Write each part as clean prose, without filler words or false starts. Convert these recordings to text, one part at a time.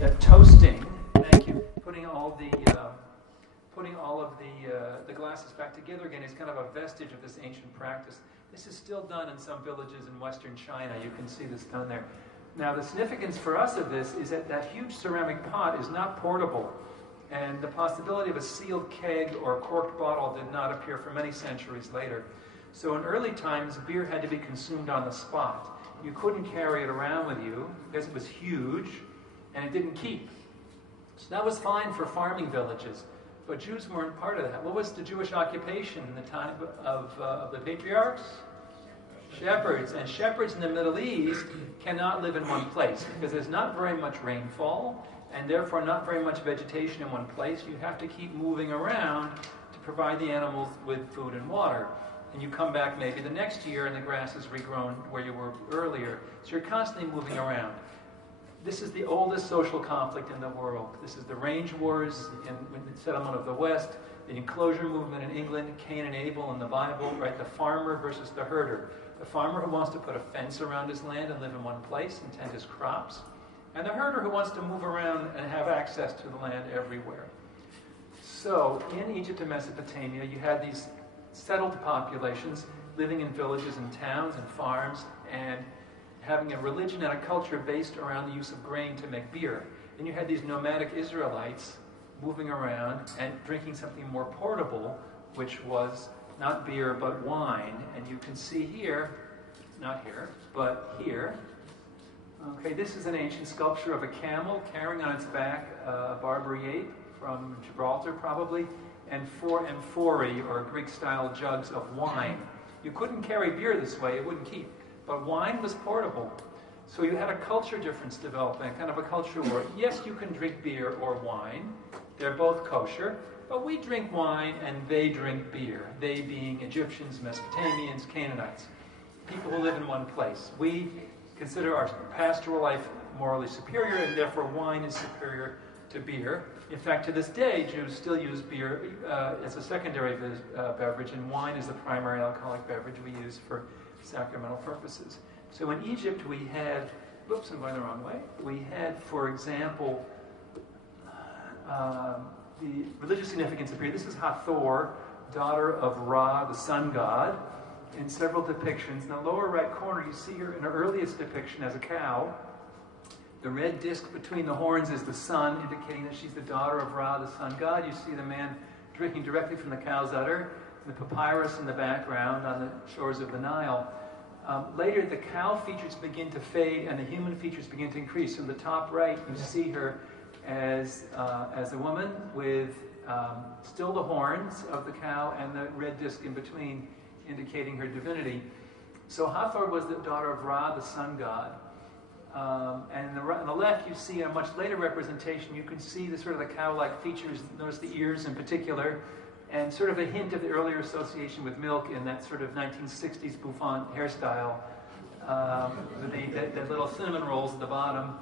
that toasting, thank you, putting all of the glasses back together again is kind of a vestige of this ancient practice. This is still done in some villages in western China. You can see this done there. Now, the significance for us of this is that that huge ceramic pot is not portable, and the possibility of a sealed keg or corked bottle did not appear for many centuries later. So in early times, beer had to be consumed on the spot. You couldn't carry it around with you because it was huge, and it didn't keep. So that was fine for farming villages, but Jews weren't part of that. What was the Jewish occupation in the time of the patriarchs? Shepherds. And shepherds in the Middle East cannot live in one place because there's not very much rainfall and therefore not very much vegetation in one place. You have to keep moving around to provide the animals with food and water. And you come back maybe the next year and the grass is regrown where you were earlier. So you're constantly moving around. This is the oldest social conflict in the world. This is the range wars in the settlement of the West, the enclosure movement in England, Cain and Abel in the Bible, right? The farmer versus the herder. The farmer who wants to put a fence around his land and live in one place and tend his crops. And the herder who wants to move around and have access to the land everywhere. So in Egypt and Mesopotamia, you had these settled populations living in villages and towns and farms and having a religion and a culture based around the use of grain to make beer. And you had these nomadic Israelites moving around and drinking something more portable, which was not beer but wine. And you can see here, not here, but here. Okay, this is an ancient sculpture of a camel carrying on its back a Barbary ape from Gibraltar probably, and 4 amphorae, or Greek-style jugs of wine. You couldn't carry beer this way, it wouldn't keep. But wine was portable. So you had a culture difference developing, kind of a culture war. Yes, you can drink beer or wine. They're both kosher. But we drink wine and they drink beer. They being Egyptians, Mesopotamians, Canaanites. People who live in one place. We consider our pastoral life morally superior, and therefore wine is superior to beer. In fact, to this day, Jews still use beer as a secondary beverage, and wine is the primary alcoholic beverage we use for sacramental purposes. So in Egypt we had, whoops, I'm going the wrong way. We had, for example, the religious significance of beer. This is Hathor, daughter of Ra, the sun god, in several depictions. In the lower right corner, you see her in her earliest depiction as a cow. The red disc between the horns is the sun, indicating that she's the daughter of Ra, the sun god. You see the man drinking directly from the cow's udder, the papyrus in the background on the shores of the Nile. Later, the cow features begin to fade and the human features begin to increase. So in the top right, you see her as a woman with still the horns of the cow and the red disc in between, indicating her divinity. So Hathor was the daughter of Ra, the sun god. And on the left, you see a much later representation. You can see the sort of the cow-like features. Notice the ears in particular, and sort of a hint of the earlier association with milk in that sort of 1960s bouffant hairstyle. The little cinnamon rolls at the bottom,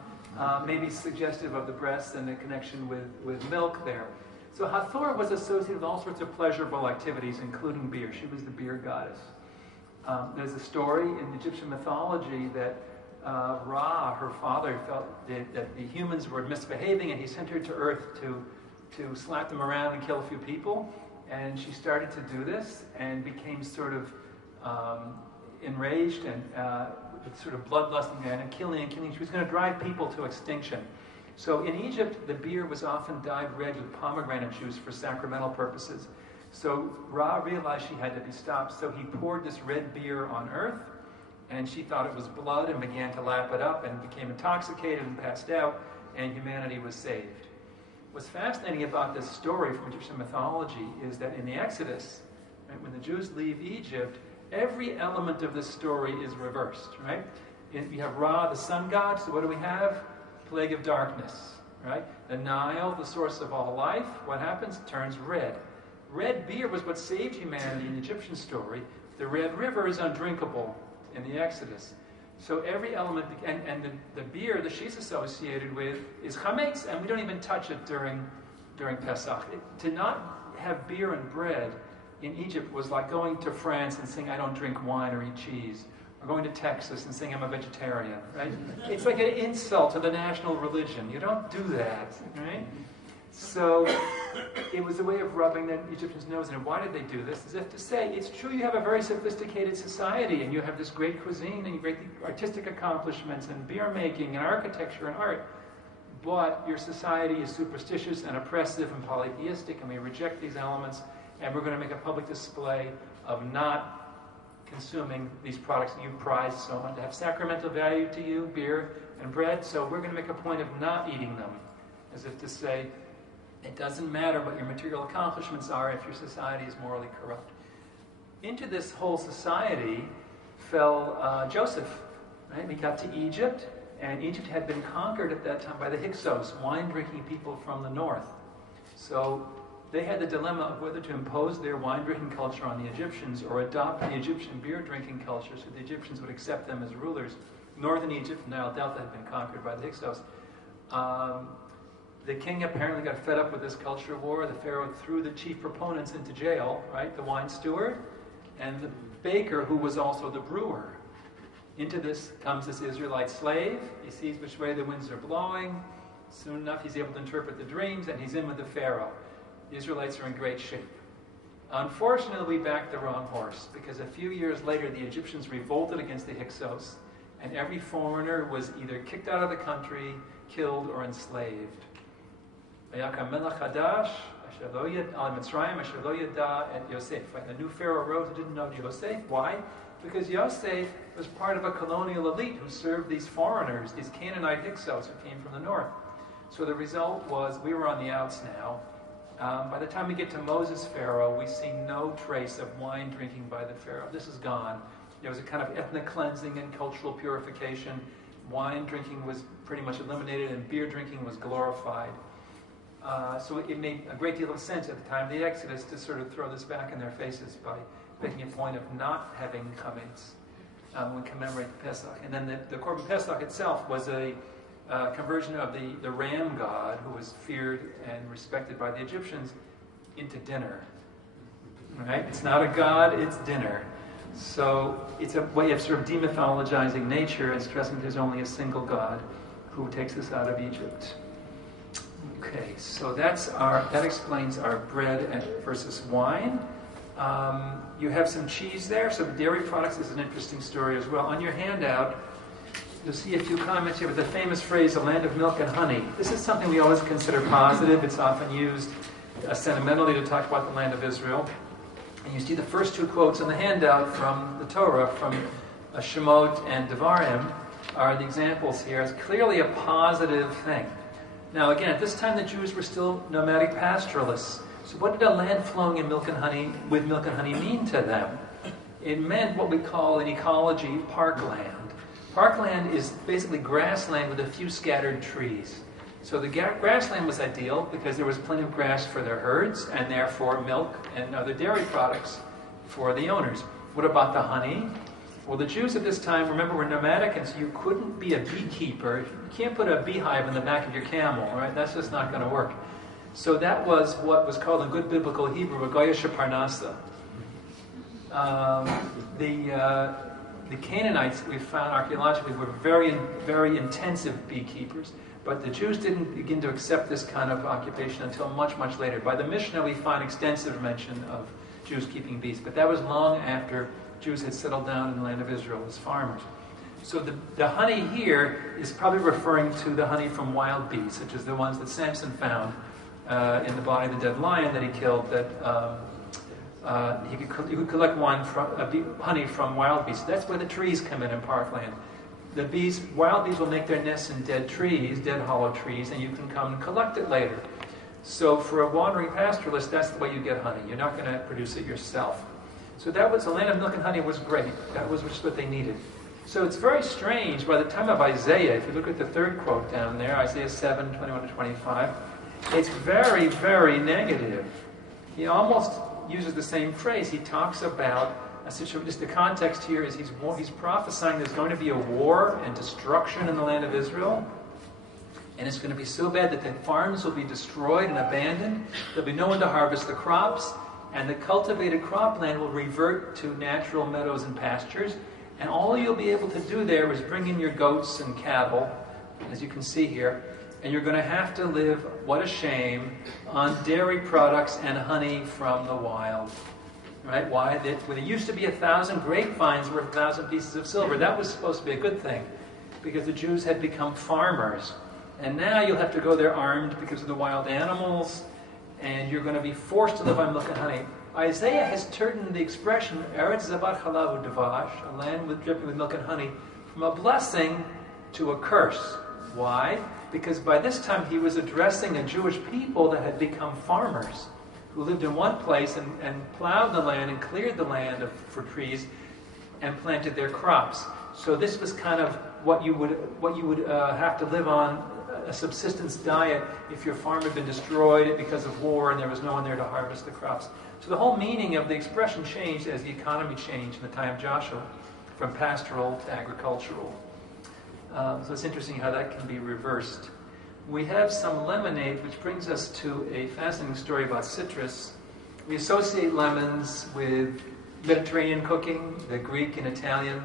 maybe suggestive of the breasts and the connection with milk there. So Hathor was associated with all sorts of pleasurable activities, including beer. She was the beer goddess. There's a story in Egyptian mythology that Ra, her father, felt that the humans were misbehaving, and he sent her to Earth to slap them around and kill a few people. And she started to do this and became sort of enraged and sort of bloodlusting and killing. She was going to drive people to extinction. So in Egypt, the beer was often dyed red with pomegranate juice for sacramental purposes. So Ra realized she had to be stopped, so he poured this red beer on Earth, and she thought it was blood and began to lap it up and became intoxicated and passed out, and humanity was saved. What's fascinating about this story from Egyptian mythology is that in the Exodus, right, when the Jews leave Egypt, every element of this story is reversed, right? We have Ra, the sun god, so what do we have? Plague of darkness, right? The Nile, the source of all life, what happens? It turns red. Red beer was what saved humanity in the Egyptian story. The Red River is undrinkable in the Exodus. So every element, and the beer that she's associated with is chametz, and we don't even touch it during Pesach. To not have beer and bread in Egypt was like going to France and saying, I don't drink wine or eat cheese, or going to Texas and saying I'm a vegetarian, right? It's like an insult to the national religion. You don't do that, right? So it was a way of rubbing the Egyptians' nose in it. Why did they do this? As if to say, it's true you have a very sophisticated society and you have this great cuisine and great artistic accomplishments and beer making and architecture and art, but your society is superstitious and oppressive and polytheistic, and we reject these elements, and we're going to make a public display of not consuming these products that you prize so much, to have sacramental value to you, beer and bread, so we're going to make a point of not eating them, as if to say, it doesn't matter what your material accomplishments are if your society is morally corrupt. Into this whole society fell Joseph. Right? He got to Egypt, and Egypt had been conquered at that time by the Hyksos, wine-drinking people from the north. So they had the dilemma of whether to impose their wine-drinking culture on the Egyptians or adopt the Egyptian beer-drinking culture so the Egyptians would accept them as rulers. Northern Egypt, Nile Delta, had been conquered by the Hyksos. The king apparently got fed up with this culture war. The pharaoh threw the chief proponents into jail, right? The wine steward and the baker, who was also the brewer. Into this comes this Israelite slave. He sees which way the winds are blowing. Soon enough, he's able to interpret the dreams, and he's in with the pharaoh. The Israelites are in great shape. Unfortunately, we backed the wrong horse, because a few years later, the Egyptians revolted against the Hyksos, and every foreigner was either kicked out of the country, killed, or enslaved. The new pharaoh rose who didn't know Yosef. Why? Because Yosef was part of a colonial elite who served these foreigners, these Canaanite Hyksos who came from the north. So the result was we were on the outs now. By the time we get to Moses' pharaoh, we see no trace of wine drinking by the pharaoh. This is gone. There was a kind of ethnic cleansing and cultural purification. Wine drinking was pretty much eliminated, and beer drinking was glorified. So it made a great deal of sense at the time of the Exodus to sort of throw this back in their faces by making a point of not having chametz when commemorating Pesach. And then the Korban Pesach itself was a conversion of the ram god, who was feared and respected by the Egyptians, into dinner. Right? It's not a god, it's dinner. So it's a way of sort of demythologizing nature and stressing there's only a single god who takes us out of Egypt. Okay, so that explains our bread versus wine. You have some cheese there, so dairy products is an interesting story as well. On your handout, you'll see a few comments here with the famous phrase, "a land of milk and honey." This is something we always consider positive. It's often used sentimentally to talk about the land of Israel. And you see the first two quotes on the handout from the Torah, from Shemot and Devarim, are the examples here as clearly a positive thing. Now again, at this time the Jews were still nomadic pastoralists. So what did a land flowing in milk and honey mean to them? It meant what we call in ecology parkland. Parkland is basically grassland with a few scattered trees. So the grassland was ideal because there was plenty of grass for their herds and therefore milk and other dairy products for the owners. What about the honey? Well, the Jews at this time, remember, were nomadic, and so you couldn't be a beekeeper. You can't put a beehive in the back of your camel, right? That's just not going to work. So that was what was called in good biblical Hebrew a goya sheparnasa. The Canaanites, we found archaeologically, were very, very intensive beekeepers. But the Jews didn't begin to accept this kind of occupation until much, much later. By the Mishnah, we find extensive mention of Jews keeping bees. But that was long after Jews had settled down in the land of Israel as farmers. So the honey here is probably referring to the honey from wild bees, such as the ones that Samson found in the body of the dead lion that he killed, that he could collect honey from wild bees. So that's where the trees come in parkland. Wild bees will make their nests in dead trees, dead hollow trees, and you can come and collect it later. So for a wandering pastoralist, that's the way you get honey. You're not going to produce it yourself. So that was, the land of milk and honey was great. That was just what they needed. So it's very strange, by the time of Isaiah, if you look at the third quote down there, Isaiah 7, 21 to 25, it's very, very negative. He almost uses the same phrase. He talks about a situation, just the context here is he's prophesying there's going to be a war and destruction in the land of Israel. And it's going to be so bad that the farms will be destroyed and abandoned. There'll be no one to harvest the crops. And the cultivated cropland will revert to natural meadows and pastures. And all you'll be able to do there is bring in your goats and cattle, as you can see here, and you're going to have to live, what a shame, on dairy products and honey from the wild. Right? Why? When there used to be 1,000 grapevines worth 1,000 pieces of silver, that was supposed to be a good thing, because the Jews had become farmers. And now you'll have to go there armed because of the wild animals, and you're going to be forced to live on milk and honey. Isaiah has turned the expression, Eretz Zabat Chalav U'Davash, a land dripping with milk and honey, from a blessing to a curse. Why? Because by this time he was addressing a Jewish people that had become farmers, who lived in one place and plowed the land and cleared the land for trees and planted their crops. So this was kind of what you would have to live on, a subsistence diet, if your farm had been destroyed because of war and there was no one there to harvest the crops. So the whole meaning of the expression changed as the economy changed in the time of Joshua, from pastoral to agricultural. So it's interesting how that can be reversed. We have some lemonade, which brings us to a fascinating story about citrus. We associate lemons with Mediterranean cooking, the Greek and Italian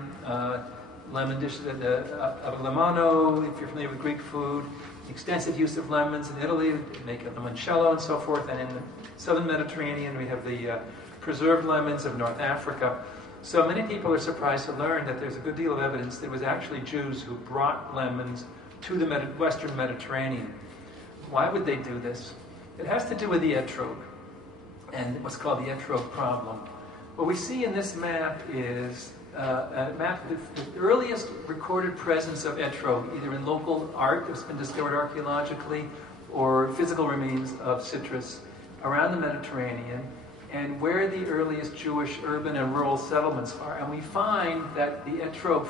lemon dishes, of lemano, if you're familiar with Greek food, extensive use of lemons in Italy, make a limoncello and so forth, and in the southern Mediterranean we have the preserved lemons of North Africa. So many people are surprised to learn that there's a good deal of evidence that it was actually Jews who brought lemons to the Western Mediterranean. Why would they do this? It has to do with the etrog, and what's called the etrog problem. What we see in this map is a map of the earliest recorded presence of etrog, either in local art that's been discovered archaeologically or physical remains of citrus around the Mediterranean, and where the earliest Jewish urban and rural settlements are. And we find that the etrog,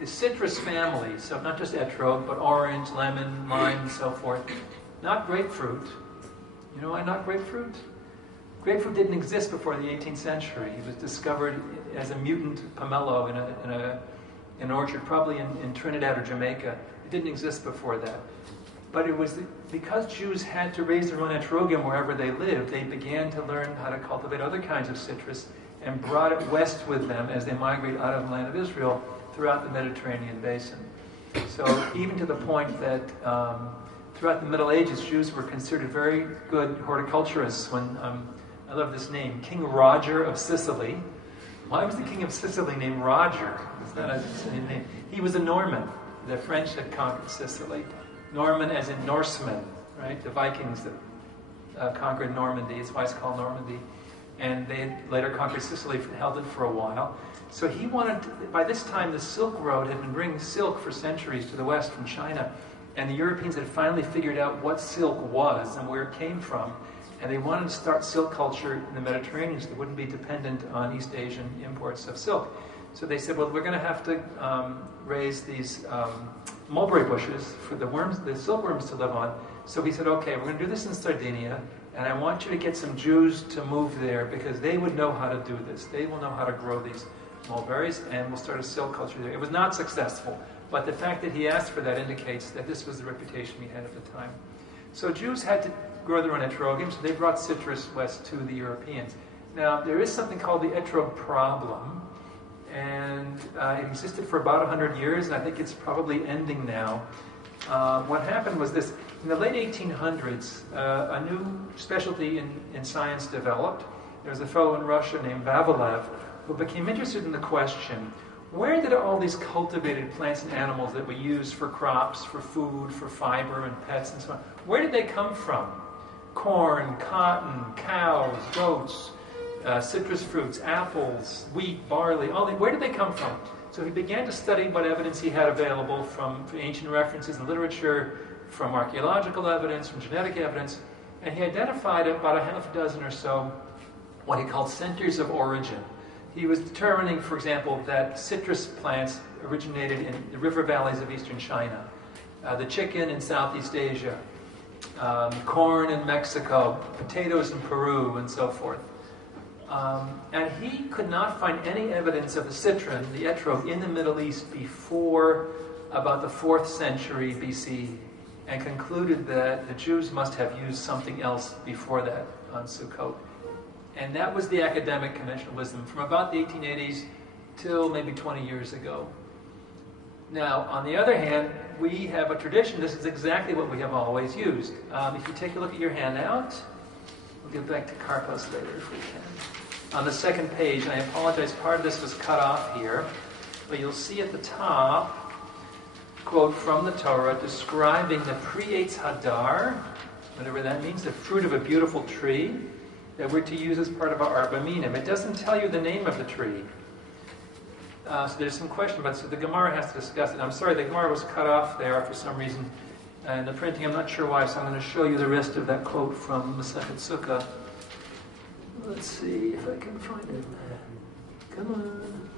the citrus family, so not just etrog, but orange, lemon, lime, and so forth, not grapefruit. You know why not grapefruit? Grapefruit didn't exist before the 18th century. It was discovered as a mutant pomelo in an orchard, probably in Trinidad or Jamaica. It didn't exist before that. But it was because Jews had to raise their own etrogium wherever they lived, they began to learn how to cultivate other kinds of citrus and brought it west with them as they migrate out of the land of Israel throughout the Mediterranean basin. So even to the point that throughout the Middle Ages, Jews were considered very good horticulturists. When I love this name, King Roger of Sicily. Why was the king of Sicily named Roger? It's not a Sicilian name. He was a Norman. The French had conquered Sicily. Norman as in Norsemen, right? The Vikings that conquered Normandy. It's why it's called Normandy. And they had later conquered Sicily, held it for a while. So he wanted to, by this time the Silk Road had been bringing silk for centuries to the west from China. And the Europeans had finally figured out what silk was and where it came from. And they wanted to start silk culture in the Mediterranean so they wouldn't be dependent on East Asian imports of silk. So they said, well, we're going to have to raise these mulberry bushes for the silkworms to live on. So we said, okay, we're going to do this in Sardinia, and I want you to get some Jews to move there because they would know how to do this. They will know how to grow these mulberries, and we'll start a silk culture there. It was not successful, but the fact that he asked for that indicates that this was the reputation he had at the time. So Jews had to grow their own etrogium, so they brought citrus west to the Europeans. Now, there is something called the etrog problem, and it existed for about 100 years, and I think it's probably ending now. What happened was this. In the late 1800s, a new specialty in science developed. There was a fellow in Russia named Vavilev who became interested in the question, where did all these cultivated plants and animals that we use for crops, for food, for fiber and pets and so on, where did they come from? Corn, cotton, cows, goats, citrus fruits, apples, wheat, barley, where did they come from? So he began to study what evidence he had available from ancient references and literature, from archaeological evidence, from genetic evidence, and he identified about a half dozen or so what he called centers of origin. He was determining, for example, that citrus plants originated in the river valleys of eastern China, the chicken in Southeast Asia, corn in Mexico, potatoes in Peru, and so forth. And he could not find any evidence of the citron, the etrog, in the Middle East before about the 4th century BC, and concluded that the Jews must have used something else before that on Sukkot. And that was the academic conventional wisdom. From about the 1880s till maybe 20 years ago. Now, on the other hand, we have a tradition. This is exactly what we have always used. If you take a look at your handout, we'll get back to Karpos later if we can. On the second page, and I apologize, part of this was cut off here, but you'll see at the top, quote from the Torah, describing the pre-Eitz Hadar, whatever that means, the fruit of a beautiful tree, that we're to use as part of our Arba Minim. It doesn't tell you the name of the tree. So there's some question about it. So the Gemara has to discuss it. I'm sorry, the Gemara was cut off there for some reason. And the printing, I'm not sure why, so I'm going to show you the rest of that quote from Masechet Sukkah. Let's see if I can find it. Come on.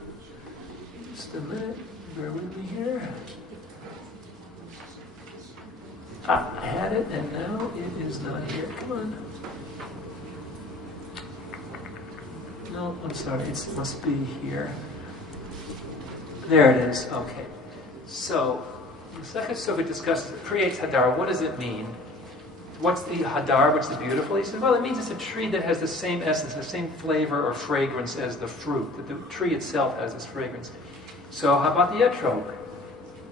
Just a minute. Bear with me here. I had it, and now it is not here. Come on. No, I'm sorry. It must be here. There it is. Okay. So, Masechet Sukkah discusses pre-Eitz Hadar. What does it mean? What's the Hadar? What's the beautiful? He said, well, it means it's a tree that has the same essence, the same flavor or fragrance as the fruit. That the tree itself has this fragrance. So, how about the etrog?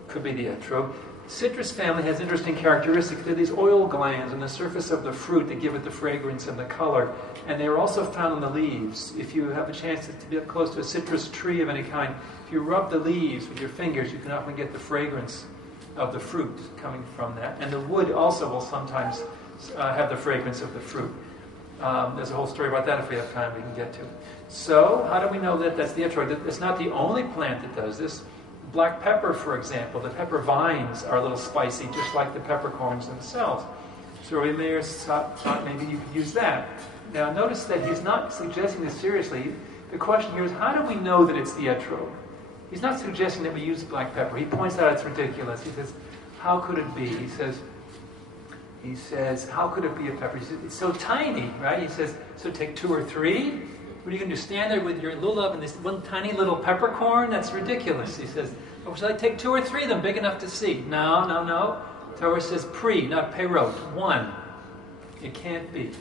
Could be the etrog. Citrus family has interesting characteristics. There are these oil glands on the surface of the fruit that give it the fragrance and the color. And they're also found on the leaves. If you have a chance to be up close to a citrus tree of any kind, if you rub the leaves with your fingers, you can often get the fragrance of the fruit coming from that. And the wood also will sometimes have the fragrance of the fruit. There's a whole story about that if we have time we can get to. So, how do we know that that's the etrog? It's not the only plant that does this. Black pepper, for example, the pepper vines are a little spicy, just like the peppercorns themselves. So Rabbi Meir thought maybe you could use that. Now notice that he's not suggesting this seriously. The question here is, how do we know that it's the etrog? He's not suggesting that we use black pepper. He points out it's ridiculous. He says, how could it be? He says, how could it be a pepper? He says, it's so tiny, right? He says, so take 2 or 3? What are you going to do, stand there with your lulav and this one tiny little peppercorn? That's ridiculous. He says, oh, shall I take 2 or 3 of them, big enough to see? No. Torah says pre, not perot, 1. It can't be.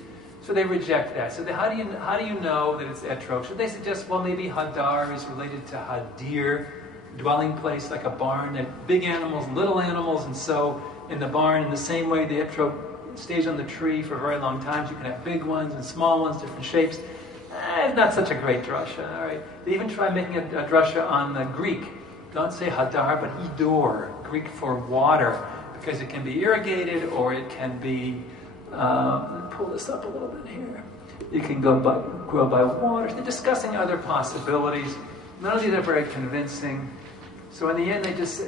So they reject that. So how do you know that it's etrog? Should they suggest, well, maybe hadar is related to hadir, dwelling place like a barn, that big animals, little animals, and so in the barn, in the same way the etrog stays on the tree for very long times, you can have big ones and small ones, different shapes. Not such a great drasha. All right. They even try making a drasha on the Greek. Don't say hadar, but idor, Greek for water, because it can be irrigated or it can be. Pull this up a little bit here. You can grow by water. They're discussing other possibilities. None of these are very convincing. So in the end, they just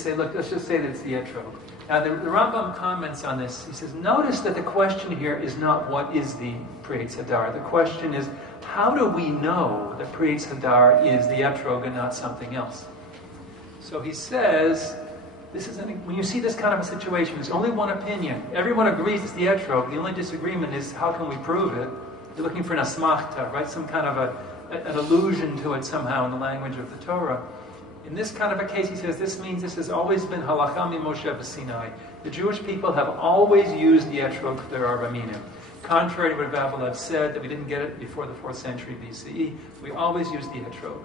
say, look, let's just say that it's the etrog. Now the Rambam comments on this. He says, notice that the question here is not what is the pre-Eitz Hadar. The question is, how do we know that pre-Eitz Hadar is the etrog and not something else? So he says, when you see this kind of a situation, there's only one opinion. Everyone agrees it's the etrog. The only disagreement is how can we prove it? You're looking for an asmachta, right? Some kind of an allusion to it somehow in the language of the Torah. In this kind of a case, he says, this means this has always been halacha Moshe b'Sinai. The Jewish people have always used the etrog for their Arba Minim. Contrary to what Babylon said, that we didn't get it before the 4th century BCE, we always used the etrog.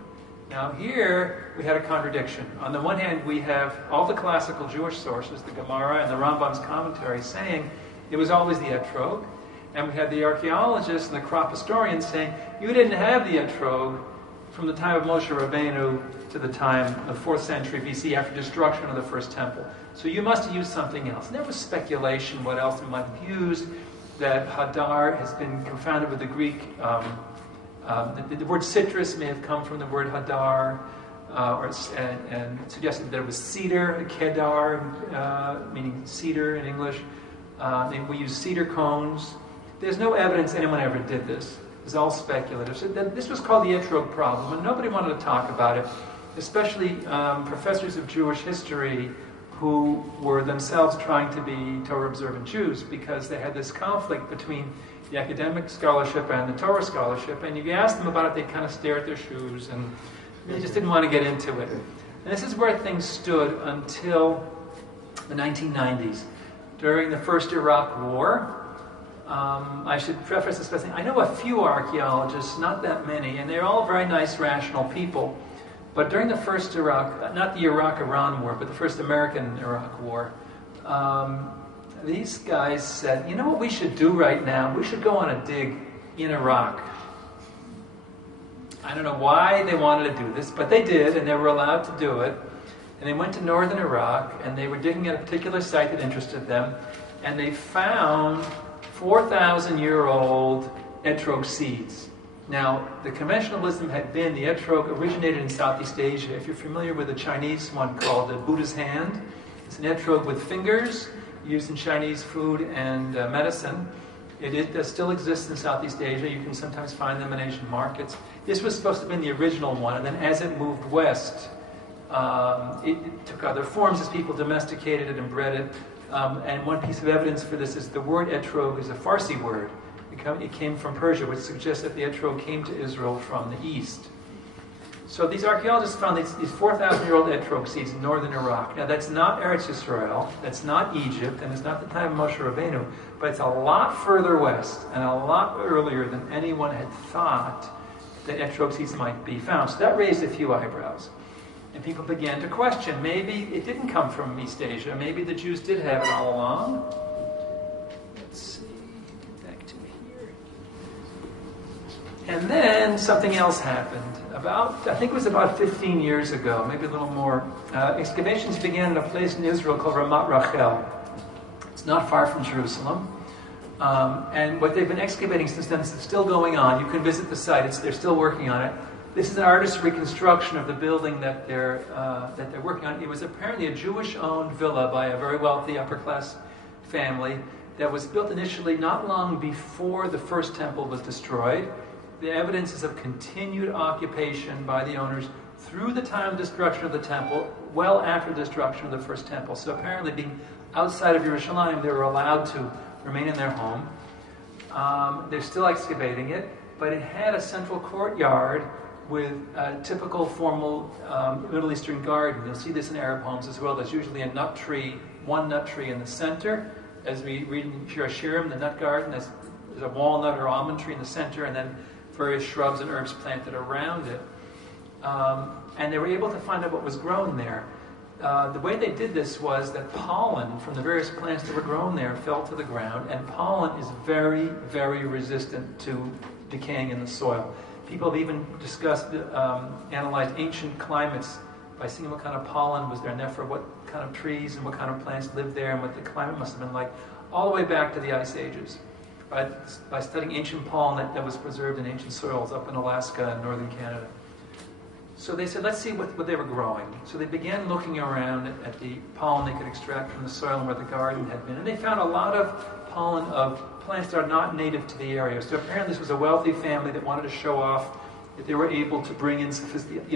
Now here, we had a contradiction. On the one hand, we have all the classical Jewish sources, the Gemara and the Rambam's commentary, saying it was always the etrog. And we had the archaeologists and the crop historians saying, you didn't have the etrog from the time of Moshe Rabbeinu to the time of 4th century BC, after destruction of the first temple. So you must have used something else. And there was speculation what else we might have used, that hadar has been confounded with the Greek. The word citrus may have come from the word hadar, and suggested that it was cedar, kedar, meaning cedar in English. We use cedar cones. There's no evidence anyone ever did this. It's all speculative. So this was called the etrog problem, and nobody wanted to talk about it, especially professors of Jewish history who were themselves trying to be Torah-observant Jews, because they had this conflict between the academic scholarship and the Torah scholarship, and if you asked them about it, they'd kind of stare at their shoes, and they just didn't want to get into it. And this is where things stood until the 1990s. During the first Iraq War, I should preface this by saying, I know a few archaeologists, not that many, and they're all very nice, rational people, But during the first Iraq, not the Iraq-Iran war, but the first American-Iraq war, these guys said, you know what we should do right now? We should go on a dig in Iraq. I don't know why they wanted to do this, but they did, and they were allowed to do it. And they went to northern Iraq, and they were digging at a particular site that interested them, and they found 4,000-year-old etrog seeds. Now, the conventional wisdom had been the etrog originated in Southeast Asia. If you're familiar with a Chinese one called the Buddha's hand, it's an etrog with fingers used in Chinese food and medicine. It still exists in Southeast Asia. You can sometimes find them in Asian markets. This was supposed to have been the original one, and then as it moved west, it took other forms as people domesticated it and bred it. And one piece of evidence for this is the word etrog is a Farsi word. It came from Persia, which suggests that the etrog came to Israel from the east. So these archaeologists found these 4,000-year-old etrog seeds in northern Iraq. Now that's not Eretz Yisrael, that's not Egypt, and it's not the time of Moshe Rabbeinu, but it's a lot further west and a lot earlier than anyone had thought that etrog seeds might be found. So that raised a few eyebrows. And people began to question, maybe it didn't come from East Asia, maybe the Jews did have it all along. Let's see, get back to here. And then something else happened. I think it was about 15 years ago, maybe a little more. Excavations began in a place in Israel called Ramat Rachel. It's not far from Jerusalem. And what they've been excavating since then is still going on. You can visit the site. They're still working on it. This is an artist's reconstruction of the building that they're working on. It was apparently a Jewish-owned villa by a very wealthy upper-class family that was built initially not long before the first temple was destroyed. The evidence is of continued occupation by the owners through the time of destruction of the temple, well after the destruction of the first temple. So apparently being outside of Yerushalayim, they were allowed to remain in their home. They're still excavating it, but it had a central courtyard with a typical formal Middle Eastern garden. You'll see this in Arab homes as well. There's usually a nut tree, one nut tree in the center. As we read in Shir Hashirim, the nut garden, there's a walnut or almond tree in the center, and then various shrubs and herbs planted around it. And they were able to find out what was grown there. The way they did this was that pollen from the various plants that were grown there fell to the ground, and pollen is very, very resistant to decaying in the soil. People have even analyzed ancient climates by seeing what kind of pollen was there, and therefore what kind of trees and what kind of plants lived there, and what the climate must have been like, all the way back to the Ice Ages. By studying ancient pollen that was preserved in ancient soils up in Alaska and northern Canada. So they said, let's see what they were growing. So they began looking around at the pollen they could extract from the soil and where the garden had been. And they found a lot of pollen of plants that are not native to the area. So apparently this was a wealthy family that wanted to show off that they were able to bring in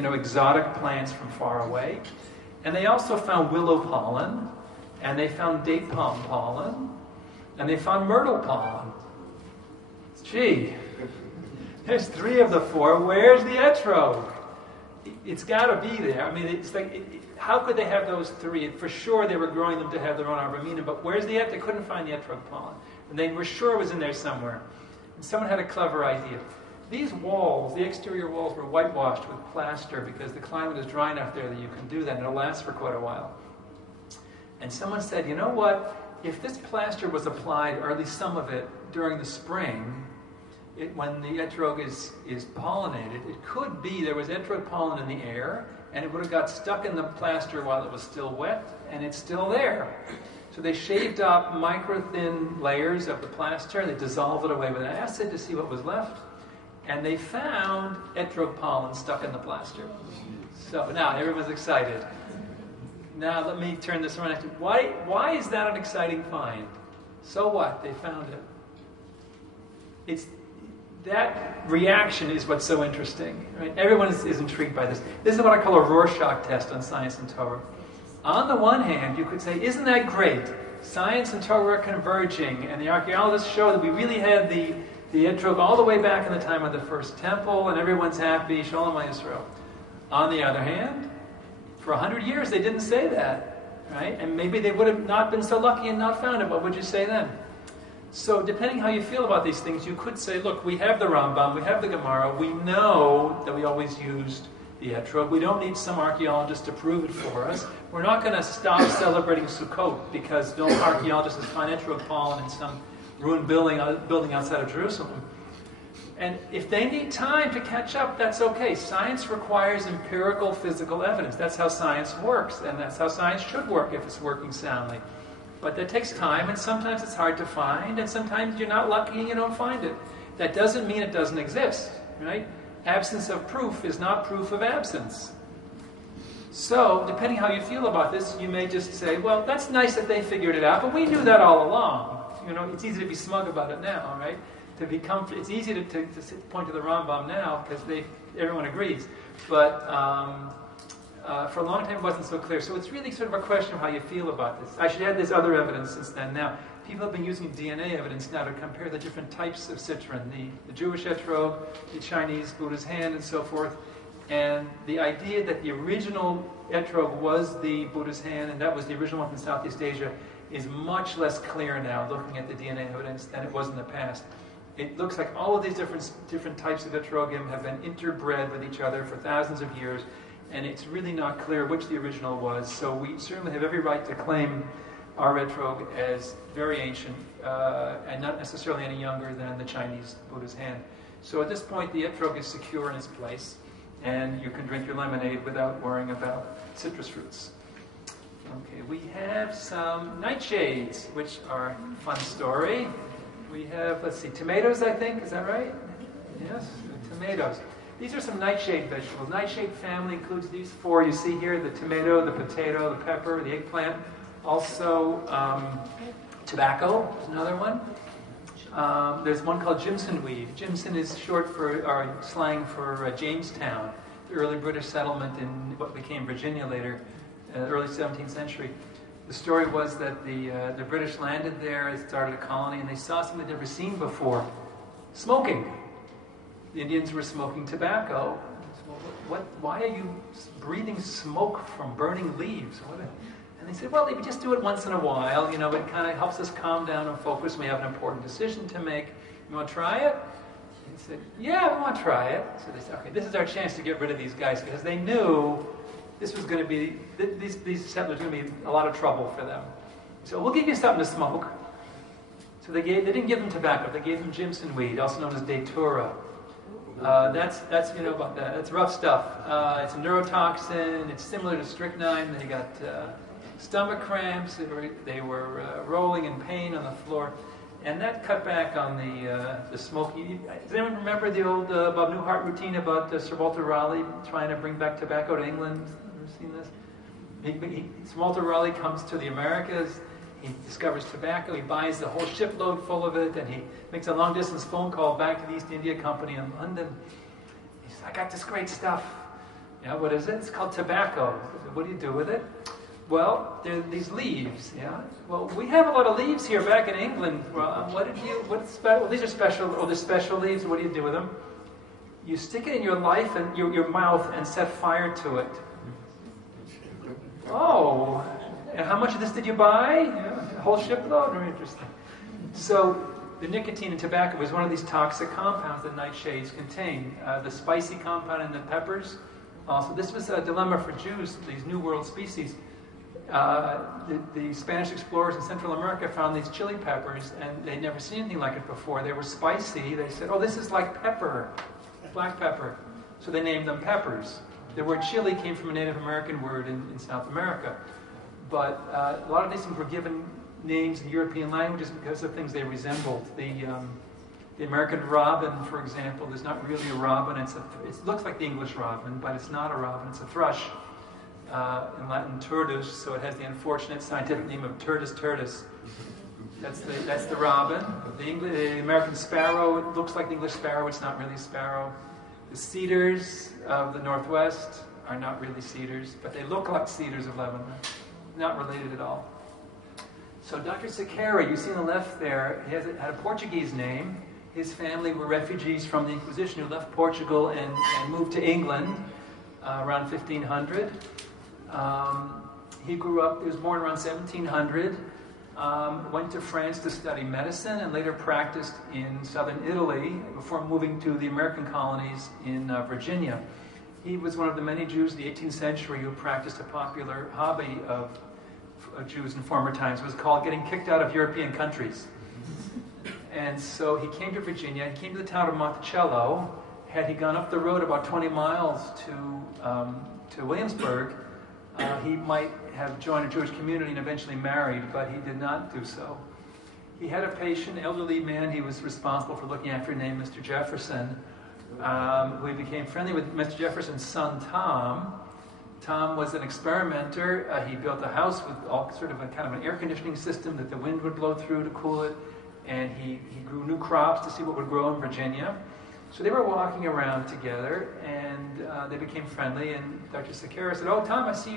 exotic plants from far away. And they also found willow pollen, and they found date palm pollen, and they found myrtle pollen. Gee, there's 3 of the 4. Where's the etrog? It's got to be there. I mean, it's like, how could they have those 3? For sure, they were growing them to have their own arboretum, but where's the etrog? They couldn't find the etrog pollen. And they were sure it was in there somewhere. And someone had a clever idea. These walls, the exterior walls, were whitewashed with plaster because the climate is dry enough there that you can do that, and it'll last for quite a while. And someone said, you know what? If this plaster was applied, or at least some of it, during the spring, when the etrog is pollinated, it could be there was etrog pollen in the air, and it would have got stuck in the plaster while it was still wet, and it's still there. So they shaved off micro-thin layers of the plaster, they dissolved it away with acid to see what was left, and they found etrog pollen stuck in the plaster. So now everyone's excited. Now let me turn this around. Why is that an exciting find? So what? They found it. That reaction is what's so interesting. Right? Everyone is intrigued by this. This is what I call a Rorschach test on science and Torah. On the one hand, you could say, isn't that great? Science and Torah are converging, and the archaeologists show that we really had the etrog all the way back in the time of the first temple, and everyone's happy, Shalom Yisrael. On the other hand, for 100 years they didn't say that, right? And maybe they would have not been so lucky and not found it. What would you say then? So depending how you feel about these things, you could say, look, we have the Rambam, we have the Gemara, we know that we always used the etrog. We don't need some archaeologist to prove it for us. We're not going to stop celebrating Sukkot because no archaeologist has found etrog pollen in some ruined building outside of Jerusalem. And if they need time to catch up, that's okay. Science requires empirical physical evidence. That's how science works, and that's how science should work if it's working soundly. But that takes time, and sometimes it's hard to find, and sometimes you're not lucky and you don't find it. That doesn't mean it doesn't exist, right? Absence of proof is not proof of absence. So, depending how you feel about this, you may just say, well, that's nice that they figured it out, but we knew that all along. You know, it's easy to be smug about it now, right? To be it's easy to point to the Rambam now because everyone agrees. But for a long time it wasn't so clear. So it's really sort of a question of how you feel about this. I should add there's other evidence since then now. People have been using DNA evidence now to compare the different types of citron, the Jewish etrog, the Chinese Buddha's hand, and so forth. And the idea that the original etrog was the Buddha's hand, and that was the original one from Southeast Asia, is much less clear now looking at the DNA evidence than it was in the past. It looks like all of these different types of etrogim have been interbred with each other for thousands of years, and it's really not clear which the original was. So we certainly have every right to claim our etrog as very ancient and not necessarily any younger than the Chinese Buddha's hand. So at this point, the etrog is secure in its place, and you can drink your lemonade without worrying about citrus fruits. Okay, we have some nightshades, which are a fun story. We have, let's see, tomatoes, I think. Is that right? Yes, tomatoes. These are some nightshade vegetables. Nightshade family includes these four. You see here the tomato, the potato, the pepper, the eggplant. Also, tobacco is another one. There's one called Jimson weed. Jimson is short for, or slang for Jamestown, the early British settlement in what became Virginia later, early 17th century. The story was that the British landed there, and started a colony, and they saw something they'd never seen before: smoking. The Indians were smoking tobacco. Why are you breathing smoke from burning leaves? And they said, well, if we just do it once in a while, you know, it kind of helps us calm down and focus when we have an important decision to make. You want to try it? And he said, yeah, we want to try it. So they said, okay, this is our chance to get rid of these guys, because they knew this was going to be, these settlers were going to be a lot of trouble for them. So we'll give you something to smoke. So they didn't give them tobacco, they gave them Jimson weed, also known as Torah. That's you know about that. It's rough stuff. It's a neurotoxin. It's similar to strychnine. They got stomach cramps. They were rolling in pain on the floor, and that cut back on the smoke. Does anyone remember the old Bob Newhart routine about Sir Walter Raleigh trying to bring back tobacco to England? Ever seen this? Sir Walter Raleigh comes to the Americas. He discovers tobacco, he buys the whole shipload full of it, and he makes a long-distance phone call back to the East India Company in London. He says, I got this great stuff. Yeah, what is it? It's called tobacco. What do you do with it? Well, there are these leaves, yeah? Well, we have a lot of leaves here back in England. Well, these are special, they're special leaves. What do you do with them? You stick it in your life and your mouth and set fire to it. Oh, and how much of this did you buy? A whole shipload? Very interesting. So the nicotine in tobacco was one of these toxic compounds that nightshades contain. The spicy compound in the peppers. Also, this was a dilemma for Jews, these New World species. The Spanish explorers in Central America found these chili peppers, and they'd never seen anything like it before. They were spicy. They said, oh, this is like pepper, black pepper. So they named them peppers. The word chili came from a Native American word in South America. But a lot of these things were given names in European languages because of things they resembled. The American robin, for example, is not really a robin. It looks like the English robin, but it's not a robin. It's a thrush. In Latin, turdus, so it has the unfortunate scientific name of Turdus turdus. That's the robin. The American sparrow, it looks like the English sparrow. It's not really a sparrow. The cedars of the Northwest are not really cedars, but they look like cedars of Lebanon. Not related at all. So Dr. Sequeira, you see on the left there, he had a Portuguese name. His family were refugees from the Inquisition who left Portugal and moved to England around 1500. He grew up, he was born around 1700, went to France to study medicine and later practiced in southern Italy before moving to the American colonies in Virginia. He was one of the many Jews in the 18th century who practiced a popular hobby of Jews in former times. It was called getting kicked out of European countries. And so he came to Virginia. He came to the town of Monticello. Had he gone up the road about 20 miles to Williamsburg, he might have joined a Jewish community and eventually married, but he did not do so. He had a patient, elderly man he was responsible for looking after, named Mr. Jefferson, who he became friendly with. Mr. Jefferson's son, Tom. Tom was an experimenter. He built a house with all sort of a kind of an air conditioning system that the wind would blow through to cool it, and he grew new crops to see what would grow in Virginia. So they were walking around together, and they became friendly, and Dr. Sakara said, "Oh, Tom, I see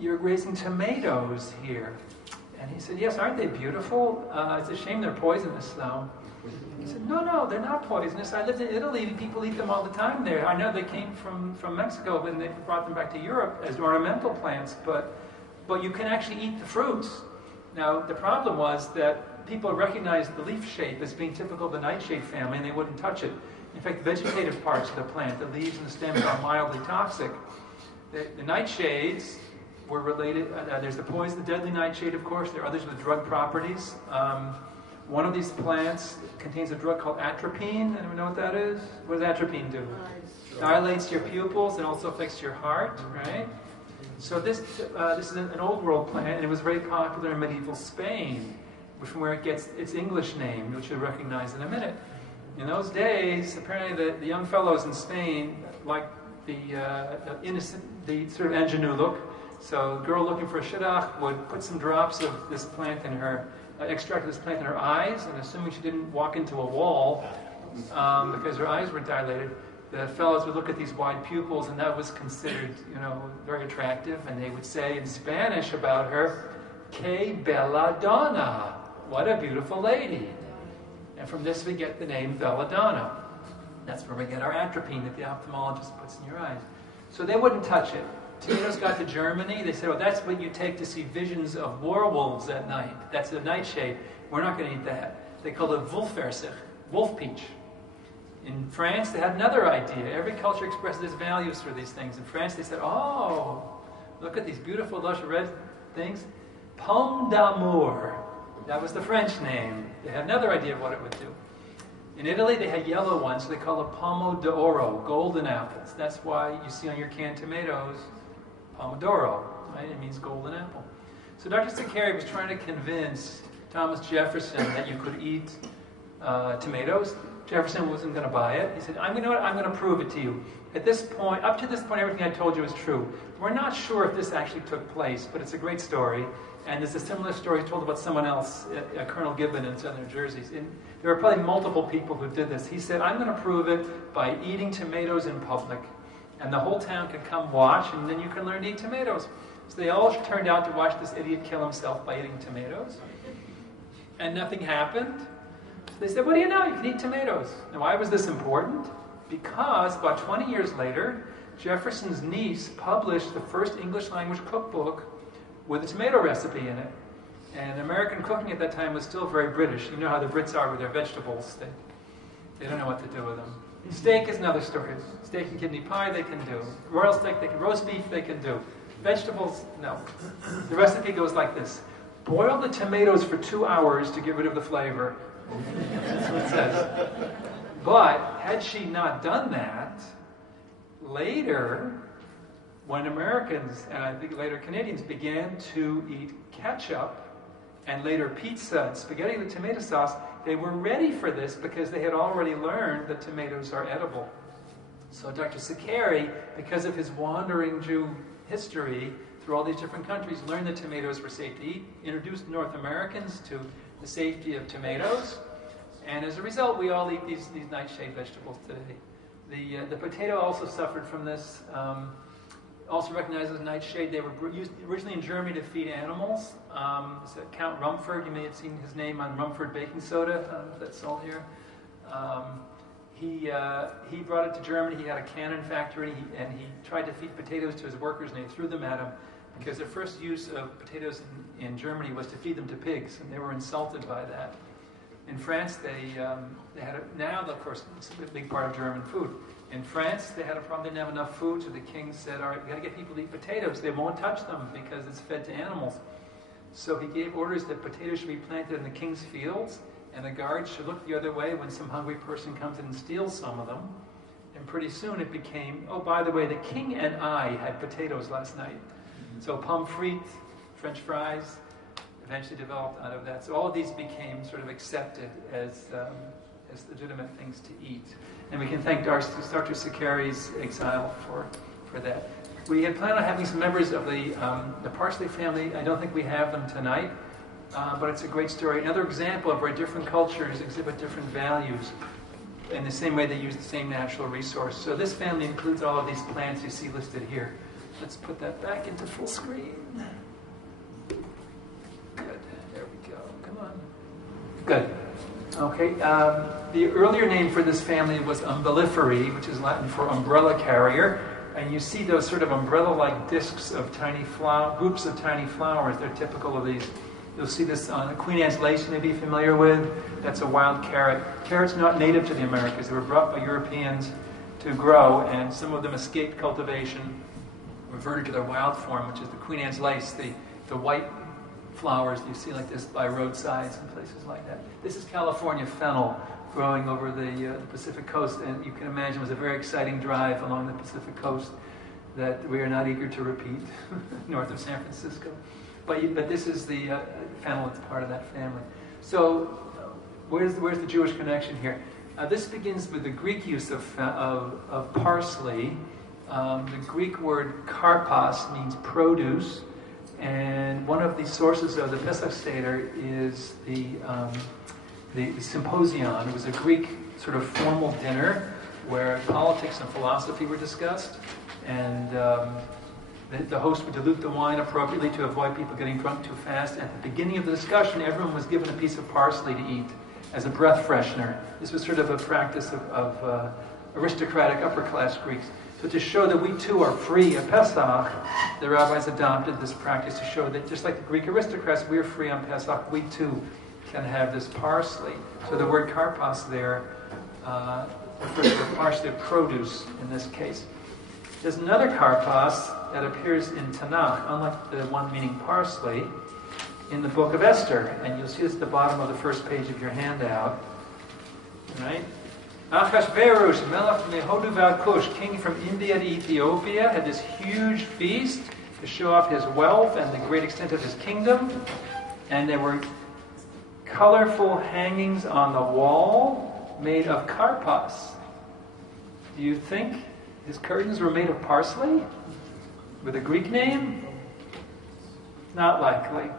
you're raising tomatoes here." And he said, "Yes, aren't they beautiful? It's a shame they're poisonous, though." He said, "No, they're not poisonous. I lived in Italy. People eat them all the time there. I know they came from Mexico, and they brought them back to Europe as ornamental plants, but you can actually eat the fruits." Now, the problem was that people recognized the leaf shape as being typical of the nightshade family, and they wouldn't touch it. In fact, the vegetative parts of the plant, the leaves and the stems, are mildly toxic. The nightshades were related. There's the poison, the deadly nightshade, of course. There are others with drug properties. One of these plants contains a drug called atropine. Anyone know what that is? What does atropine do? Dilates your pupils and also affects your heart, right? So this is an old world plant, and it was very popular in medieval Spain, from where it gets its English name, which you'll recognize in a minute. In those days, apparently the young fellows in Spain liked the innocent, the sort of ingenue look. So a girl looking for a shidduch would put some drops of this plant in her, extract of this plant in her eyes, and assuming she didn't walk into a wall, because her eyes were dilated, the fellows would look at these wide pupils, and that was considered, very attractive, and they would say in Spanish about her, "Que bella donna," what a beautiful lady. And from this we get the name belladonna. That's where we get our atropine that the ophthalmologist puts in your eyes. So they wouldn't touch it. Tomatoes got to Germany, they said, "Oh, that's what you take to see visions of werewolves at night. That's the nightshade. We're not going to eat that." They called it Wolfpfirsich, wolf peach. In France, they had another idea. Every culture expresses its values for these things. In France, they said, "Oh, look at these beautiful, lush red things. Pomme d'amour." That was the French name. They had another idea of what it would do. In Italy, they had yellow ones, so they call it Pomo d'Oro, golden apples. That's why you see on your canned tomatoes, Pomodoro, right? It means golden apple. So Dr. Sakari was trying to convince Thomas Jefferson that you could eat tomatoes. Jefferson wasn't going to buy it. He said, I'm going to prove it to you. At this point, up to this point, everything I told you is true. We're not sure if this actually took place, but it's a great story. And there's a similar story told about someone else, Colonel Gibbon in southern New Jersey. And there were probably multiple people who did this. He said, "I'm going to prove it by eating tomatoes in public. And the whole town can come watch, and then you can learn to eat tomatoes." So they all turned out to watch this idiot kill himself by eating tomatoes. And nothing happened. So they said, "What do you know? You can eat tomatoes." Now, why was this important? Because about 20 years later, Jefferson's niece published the first English language cookbook with a tomato recipe in it. And American cooking at that time was still very British. You know how the Brits are with their vegetables. They don't know what to do with them. Steak is another story. Steak and kidney pie they can do. Royal steak, roast beef they can do. Vegetables, no. The recipe goes like this. Boil the tomatoes for 2 hours to get rid of the flavor. That's what it says. But had she not done that, later, when Americans, and I think later Canadians, began to eat ketchup, and later pizza and spaghetti with tomato sauce, they were ready for this because they had already learned that tomatoes are edible. So Dr. Sakari, because of his wandering Jew history through all these different countries, learned that tomatoes were safe to eat, introduced North Americans to the safety of tomatoes, and as a result, we all eat these nightshade vegetables today. The potato also suffered from this. Also recognized as nightshade. They were used originally in Germany to feed animals. Count Rumford, you may have seen his name on Rumford baking soda. I don't know if that's sold here. He brought it to Germany. He had a cannon factory, and he tried to feed potatoes to his workers, and they threw them at him because the first use of potatoes in Germany was to feed them to pigs, and they were insulted by that. In France, they had now, of course, it's a big part of German food. In France, they had a problem; they didn't have enough food, so the king said, "All right, we got to get people to eat potatoes. They won't touch them because it's fed to animals." So he gave orders that potatoes should be planted in the king's fields, and the guards should look the other way when some hungry person comes in and steals some of them. And pretty soon it became, oh, by the way, the king and I had potatoes last night. So pommes frites, French fries, eventually developed out of that. So all of these became sort of accepted as legitimate things to eat. And we can thank Dr. Sakari's exile for that. We had planned on having some members of the parsley family. I don't think we have them tonight, but it's a great story. Another example of where different cultures exhibit different values in the same way they use the same natural resource. So this family includes all of these plants you see listed here. Let's put that back into full screen. Good. There we go. Come on. Good. Okay. The earlier name for this family was umbelliferae, which is Latin for umbrella carrier. And you see those sort of umbrella-like discs of tiny groups of tiny flowers. They're typical of these. You'll see this on a Queen Anne's lace you may be familiar with. That's a wild carrot. Carrots not native to the Americas. They were brought by Europeans to grow, and some of them escaped cultivation, reverted to their wild form, which is the Queen Anne's lace, the white flowers you see like this by roadsides and places like that. This is California fennel growing over the Pacific coast, and you can imagine it was a very exciting drive along the Pacific coast that we are not eager to repeat north of San Francisco. But this is the fennel that's part of that family. So where's the Jewish connection here? This begins with the Greek use of parsley. The Greek word karpos means produce, and one of the sources of the Pesach Seder is the symposion. It was a Greek sort of formal dinner where politics and philosophy were discussed, and the host would dilute the wine appropriately to avoid people getting drunk too fast. At the beginning of the discussion, everyone was given a piece of parsley to eat as a breath freshener. This was sort of a practice of aristocratic upper-class Greeks. So to show that we too are free at Pesach, the rabbis adopted this practice to show that just like the Greek aristocrats, we're free on Pesach, we too can have this parsley. So the word karpos there refers to parsley of produce in this case. There's another karpos that appears in Tanakh, unlike the one meaning parsley, in the book of Esther. And you'll see this at the bottom of the first page of your handout. Right? Achashverosh, Melech Mehodu Kush, king from India to Ethiopia, had this huge feast to show off his wealth and the great extent of his kingdom. And there were colorful hangings on the wall made of karpos. Do you think his curtains were made of parsley? With a Greek name? Not likely.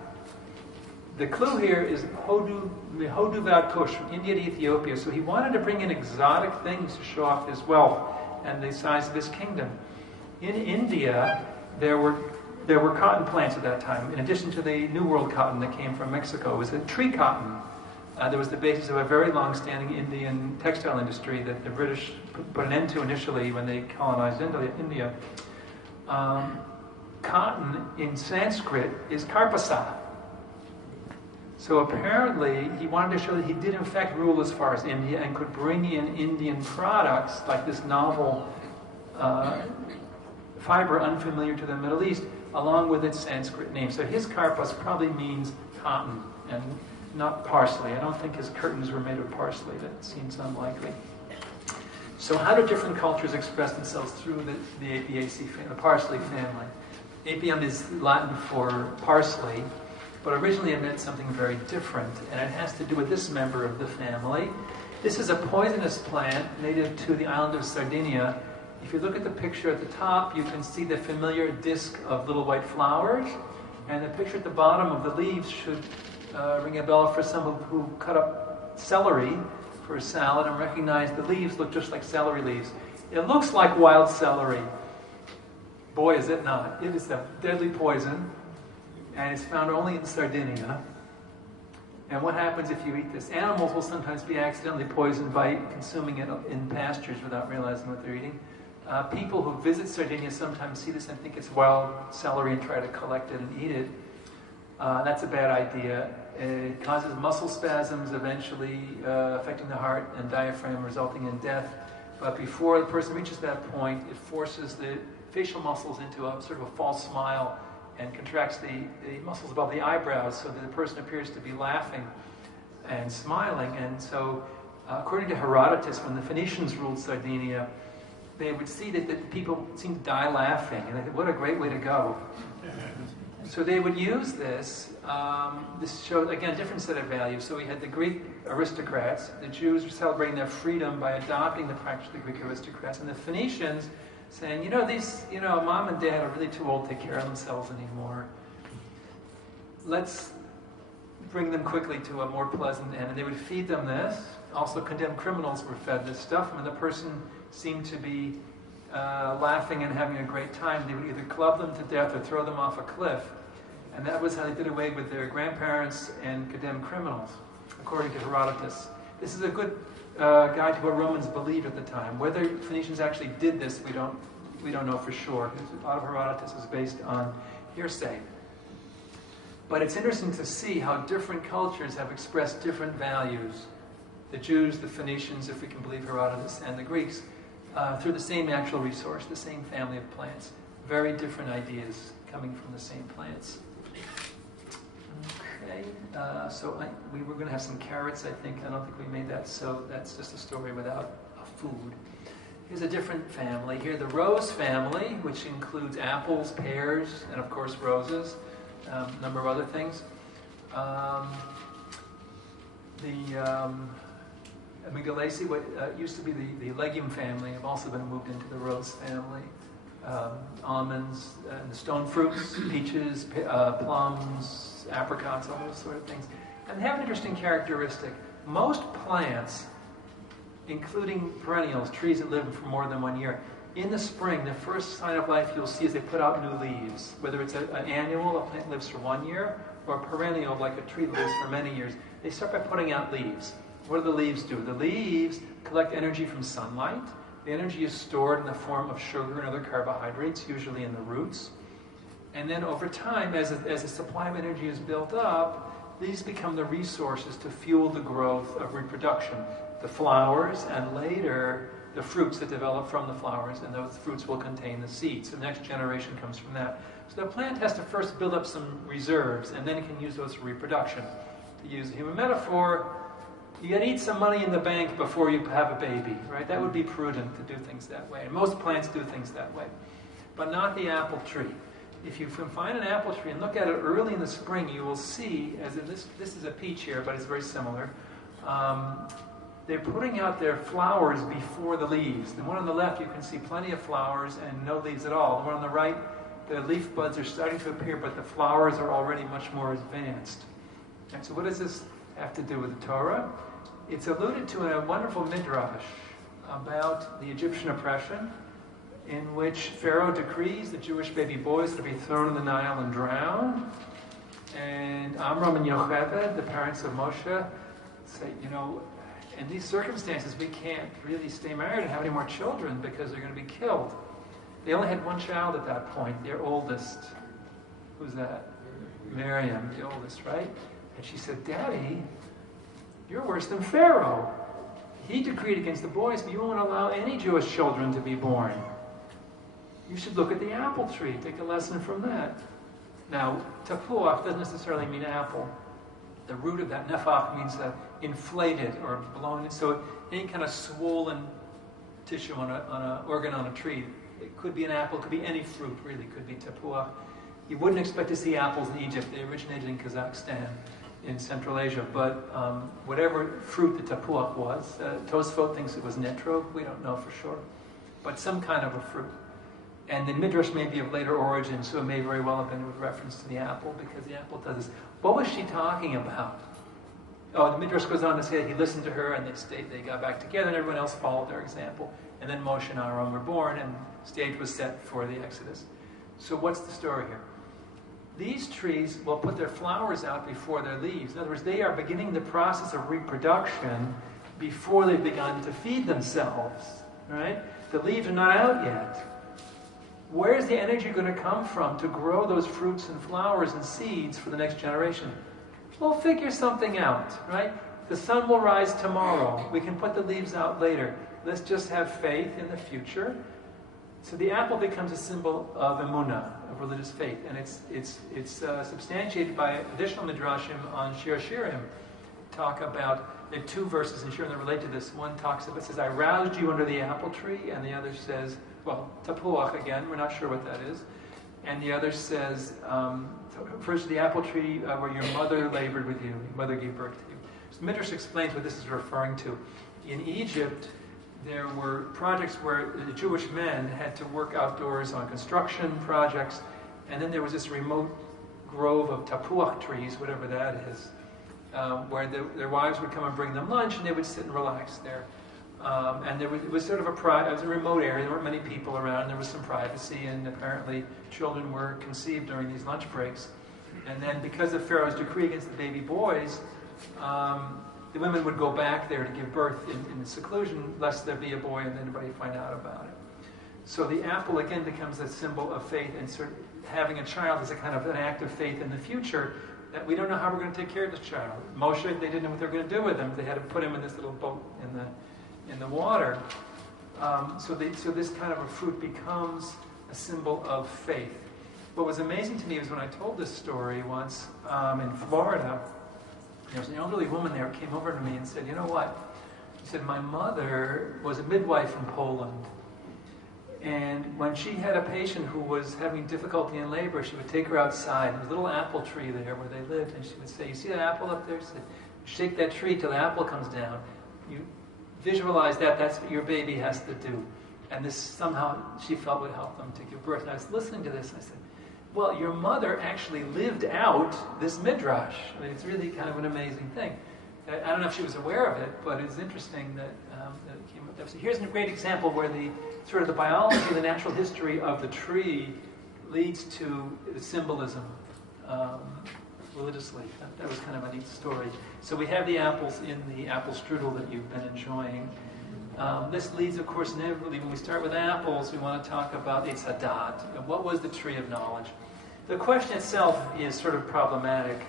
The clue here is Mehodu Kush, from India to Ethiopia. So he wanted to bring in exotic things to show off his wealth and the size of his kingdom. In India, there were cotton plants at that time. In addition to the New World cotton that came from Mexico, it was a tree cotton. That was the basis of a very long-standing Indian textile industry that the British put an end to initially when they colonized India. Cotton in Sanskrit is karpasa. So apparently he wanted to show that he did in fact rule as far as India and could bring in Indian products like this novel fiber unfamiliar to the Middle East along with its Sanskrit name. So his karpos probably means cotton and not parsley. I don't think his curtains were made of parsley. That seems unlikely. So how do different cultures express themselves through the Apiaceae, the parsley family? Apium is Latin for parsley, but originally it meant something very different, and it has to do with this member of the family. This is a poisonous plant native to the island of Sardinia. If you look at the picture at the top, you can see the familiar disc of little white flowers, and the picture at the bottom of the leaves should ring a bell for someone who cut up celery for a salad and recognize the leaves look just like celery leaves. It looks like wild celery. Boy, is it not. It is a deadly poison, and it's found only in Sardinia. And what happens if you eat this? Animals will sometimes be accidentally poisoned by consuming it in pastures without realizing what they're eating. People who visit Sardinia sometimes see this and think it's wild celery and try to collect it and eat it. That's a bad idea. It causes muscle spasms, eventually affecting the heart and diaphragm, resulting in death. But before the person reaches that point, it forces the facial muscles into a sort of a false smile and contracts the muscles above the eyebrows so that the person appears to be laughing and smiling. And so, according to Herodotus, when the Phoenicians ruled Sardinia, they would see that people seemed to die laughing. And they thought, what a great way to go. So they would use this. This showed, again, a different set of values. So we had the Greek aristocrats. The Jews were celebrating their freedom by adopting the practice of the Greek aristocrats. And the Phoenicians saying, mom and dad are really too old to take care of themselves anymore. Let's bring them quickly to a more pleasant end. And they would feed them this. Also, condemned criminals were fed this stuff. When the person seemed to be laughing and having a great time, they would either club them to death or throw them off a cliff. And that was how they did away with their grandparents and condemned criminals, according to Herodotus. This is a good guide to what Romans believed at the time. Whether Phoenicians actually did this, we don't know for sure. A lot of Herodotus is based on hearsay. But it's interesting to see how different cultures have expressed different values. The Jews, the Phoenicians, if we can believe Herodotus, and the Greeks, through the same natural resource, the same family of plants. Very different ideas coming from the same plants. Okay, we were going to have some carrots, I think. I don't think we made that, so that's just a story without food. Here's a different family. Here, the rose family, which includes apples, pears, and of course roses, a number of other things. Amygdalaceae, what used to be the legume family, have also been moved into the rose family. Almonds, the stone fruits, peaches, plums, apricots, all those sort of things. And they have an interesting characteristic. Most plants, including perennials, trees that live for more than 1 year, in the spring, the first sign of life you'll see is they put out new leaves. Whether it's an annual, a plant lives for 1 year, or a perennial, like a tree that lives for many years, they start by putting out leaves. What do the leaves do? The leaves collect energy from sunlight. The energy is stored in the form of sugar and other carbohydrates, usually in the roots. And then over time, as the supply of energy is built up, these become the resources to fuel the growth of reproduction. The flowers, and later the fruits that develop from the flowers, and those fruits will contain the seeds. The next generation comes from that. So the plant has to first build up some reserves, and then it can use those for reproduction. To use a human metaphor, you got to eat some money in the bank before you have a baby, right? That would be prudent to do things that way. And most plants do things that way. But not the apple tree. If you can find an apple tree and look at it early in the spring, you will see, as in this is a peach here, but it's very similar. They're putting out their flowers before the leaves. The one on the left, you can see plenty of flowers and no leaves at all. The one on the right, the leaf buds are starting to appear, but the flowers are already much more advanced. And so what does this have to do with the Torah? It's alluded to in a wonderful midrash about the Egyptian oppression, in which Pharaoh decrees the Jewish baby boys to be thrown in the Nile and drowned. And Amram and Yocheved, the parents of Moshe, say, in these circumstances, we can't really stay married and have any more children because they're going to be killed. They only had one child at that point, their oldest. Who's that? Miriam, the oldest, right? And she said, Daddy, you're worse than Pharaoh. He decreed against the boys, but you won't allow any Jewish children to be born. You should look at the apple tree, take a lesson from that. Now, tapuach doesn't necessarily mean apple. The root of that, nefach, means inflated or blown. So any kind of swollen tissue on an organ on a tree, it could be an apple, it could be any fruit, really, it could be tapuach. You wouldn't expect to see apples in Egypt. They originated in Kazakhstan, in Central Asia. But whatever fruit the tapuach was, Tosfot thinks it was netrog, we don't know for sure. But some kind of a fruit. And the midrash may be of later origin, so it may very well have been with reference to the apple, because the apple does this. What was she talking about? Oh, the midrash goes on to say that he listened to her, and they got back together, and everyone else followed their example. And then Moshe and Aaron were born, and the stage was set for the Exodus. So what's the story here? These trees will put their flowers out before their leaves. In other words, they are beginning the process of reproduction before they've begun to feed themselves. Right? The leaves are not out yet. Where's the energy going to come from to grow those fruits and flowers and seeds for the next generation? We'll figure something out, right? The sun will rise tomorrow. We can put the leaves out later. Let's just have faith in the future. So the apple becomes a symbol of emunah, of religious faith, and it's substantiated by additional midrashim on Shir Shirim. Talk about, there are two verses in Shir that relate to this. One talks about, it says, I roused you under the apple tree, and the other says, well, tapuach again, we're not sure what that is. And the other says, first the apple tree where your mother labored with you, your mother gave birth to you. So Midrash explains what this is referring to. In Egypt, there were projects where the Jewish men had to work outdoors on construction projects, and then there was this remote grove of tapuach trees, whatever that is, where their wives would come and bring them lunch, and they would sit and relax there. And it was sort of it was a remote area. There weren't many people around. There was some privacy, and apparently children were conceived during these lunch breaks. And then, because of Pharaoh's decree against the baby boys, the women would go back there to give birth in seclusion, lest there be a boy and anybody find out about it. So the apple again becomes a symbol of faith, and sort of having a child is a kind of an act of faith in the future. That we don't know how we're going to take care of this child. Moshe, they didn't know what they were going to do with him. They had to put him in this little boat in the water. So this kind of a fruit becomes a symbol of faith. What was amazing to me was when I told this story once in Florida, there was an elderly woman there who came over to me and said, you know what? She said, my mother was a midwife in Poland. And when she had a patient who was having difficulty in labor, she would take her outside. There was a little apple tree there where they lived. And she would say, you see that apple up there? She said, shake that tree till the apple comes down. You visualize that, that's what your baby has to do. And this somehow, she felt, would help them to give birth. And I was listening to this and I said, well, your mother actually lived out this midrash. I mean, it's really kind of an amazing thing. I don't know if she was aware of it, but it's interesting that it came up there. So here's a great example where the sort of the biology, the natural history of the tree leads to the symbolism religiously. That was kind of a neat story. So we have the apples in the apple strudel that you've been enjoying. This leads, of course, inevitably, when we start with apples, we want to talk about Eitz Hadat. What was the tree of knowledge? The question itself is sort of problematic.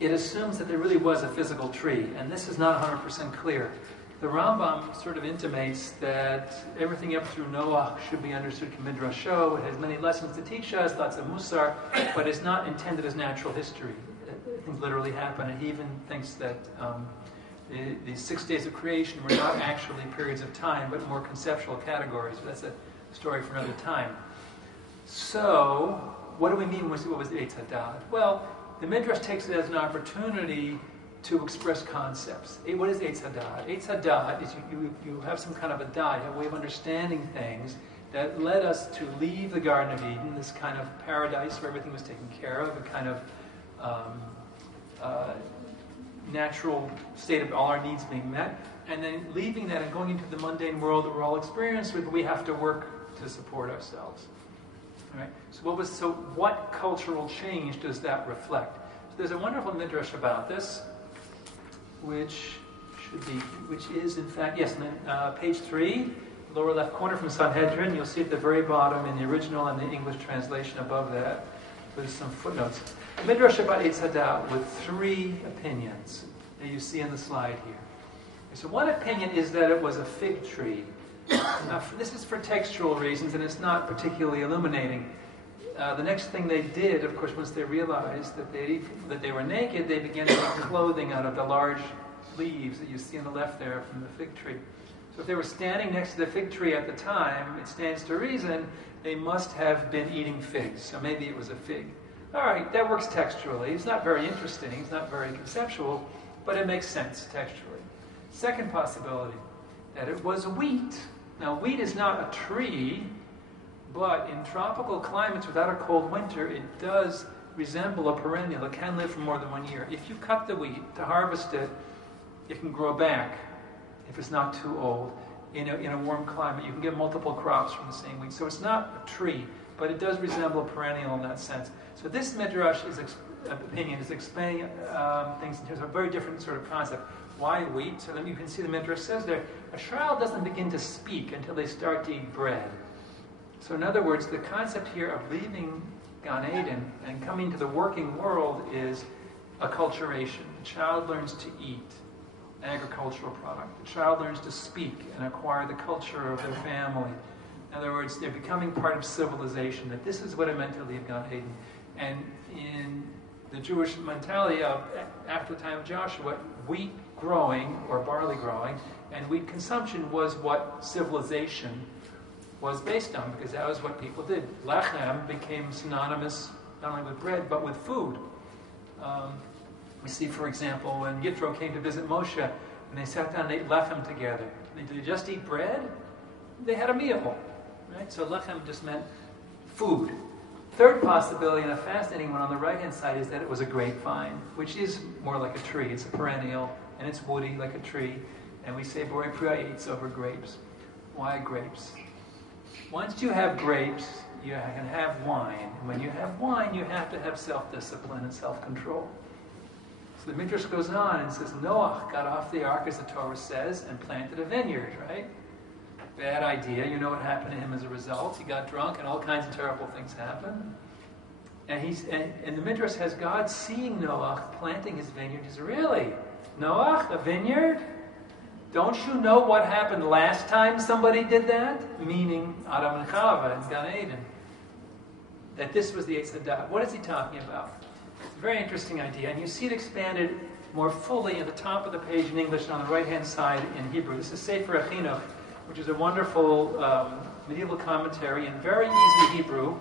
It assumes that there really was a physical tree, and this is not 100% clear. The Rambam sort of intimates that everything up through Noah should be understood Midrasho. It has many lessons to teach us, lots of musar, but it's not intended as natural history. Things literally happen, and he even thinks that the 6 days of creation were not actually periods of time, but more conceptual categories. But that's a story for another time. So, what do we mean when we say what was the Eitz Hadat? Well, the Midrash takes it as an opportunity to express concepts. What is Eitz Hadat? Eitz Hadat is you have some kind of a dot, a way of understanding things that led us to leave the Garden of Eden, this kind of paradise where everything was taken care of, a kind of natural state of all our needs being met, and then leaving that and going into the mundane world that we're all experienced with, we have to work to support ourselves. All right? So what cultural change does that reflect? So there's a wonderful midrash about this, which is in fact, yes, page 3, lower left corner from Sanhedrin. You'll see at the very bottom in the original and the English translation above that, there's some footnotes. A midrash about Eitz Hadat with 3 opinions that you see in the slide here. So one opinion is that it was a fig tree. Now, this is for textual reasons, and it's not particularly illuminating. The next thing they did, of course, once they realized that they were naked, they began to make clothing out of the large leaves that you see on the left there from the fig tree. So if they were standing next to the fig tree at the time, it stands to reason they must have been eating figs. So maybe it was a fig. All right, that works textually. It's not very interesting. It's not very conceptual, but it makes sense textually. Second possibility, that it was wheat. Now, wheat is not a tree, but in tropical climates without a cold winter, it does resemble a perennial. It can live for more than 1 year. If you cut the wheat to harvest it, it can grow back if it's not too old. In a warm climate, you can get multiple crops from the same wheat. So it's not a tree, but it does resemble a perennial in that sense. So this midrash opinion is explaining things in terms of a very different sort of concept. Why wheat? So then you can see the midrash says there, a child doesn't begin to speak until they start to eat bread. So in other words, the concept here of leaving Gan Eden and coming to the working world is acculturation. The child learns to eat agricultural product. The child learns to speak and acquire the culture of their family. In other words, they're becoming part of civilization, that this is what it meant to leave Gan Eden. And in the Jewish mentality of, after the time of Joshua, wheat growing, or barley growing, and wheat consumption was what civilization was based on, because that was what people did. Lechem became synonymous not only with bread, but with food. We see, for example, when Yitro came to visit Moshe, and they sat down and ate lechem together. Did they just eat bread? They had a meal, right? So lechem just meant food. Third possibility, and a fascinating one on the right-hand side, is that it was a grapevine, which is more like a tree. It's a perennial, and it's woody like a tree. And we say, Borei Priya eats over grapes. Why grapes? Once you have grapes, you can have wine. And when you have wine, you have to have self-discipline and self-control. So the Midrash goes on and says, Noah got off the ark, as the Torah says, and planted a vineyard, right? Bad idea. You know what happened to him as a result. He got drunk and all kinds of terrible things happened. And the Midrash has God seeing Noah planting his vineyard. He says, really? Noah, a vineyard? Don't you know what happened last time somebody did that? Meaning Adam and Chava in Gan Eden. That this was the Eitz Hadat. What is he talking about? It's a very interesting idea. And you see it expanded more fully at the top of the page in English and on the right-hand side in Hebrew. This is Sefer Achinuch, which is a wonderful medieval commentary in very easy Hebrew,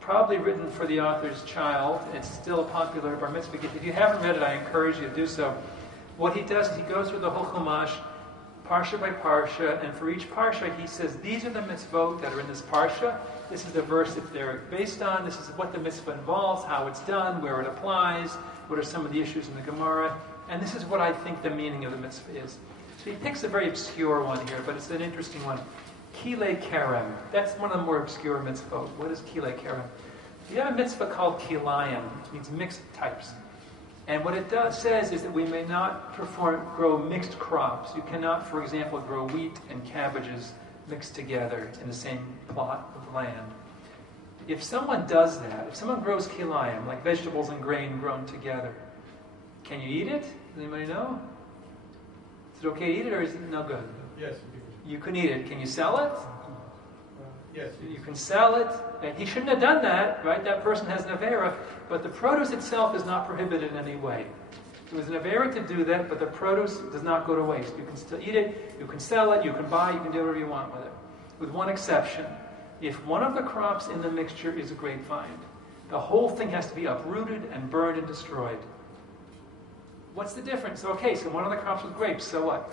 probably written for the author's child. It's still a popular bar mitzvah gift. If you haven't read it, I encourage you to do so. What he does is he goes through the whole Chumash, parsha by parsha, and for each parsha he says, these are the mitzvot that are in this parsha. This is the verse that they're based on. This is what the mitzvah involves, how it's done, where it applies, what are some of the issues in the Gemara, and this is what I think the meaning of the mitzvah is. So he picks a very obscure one here, but it's an interesting one. Kilei Kerem. That's one of the more obscure mitzvot. What is Kilei Kerem? You have a mitzvah called Kilayim, which means mixed types. And what it says is that we may not grow mixed crops. You cannot, for example, grow wheat and cabbages mixed together in the same plot of land. If someone does that, if someone grows kilayim, like vegetables and grain grown together, can you eat it? Does anybody know? Is it okay to eat it, or is it no good? Yes. You can eat it. Can you sell it? Yes. You can sell it. And he shouldn't have done that, right? That person has an avera, but the produce itself is not prohibited in any way. It was an avera to do that, but the produce does not go to waste. You can still eat it, you can sell it, you can buy, you can do whatever you want with it. With one exception. If one of the crops in the mixture is a grapevine, the whole thing has to be uprooted and burned and destroyed. What's the difference? Okay, so one of the crops was grapes, so what?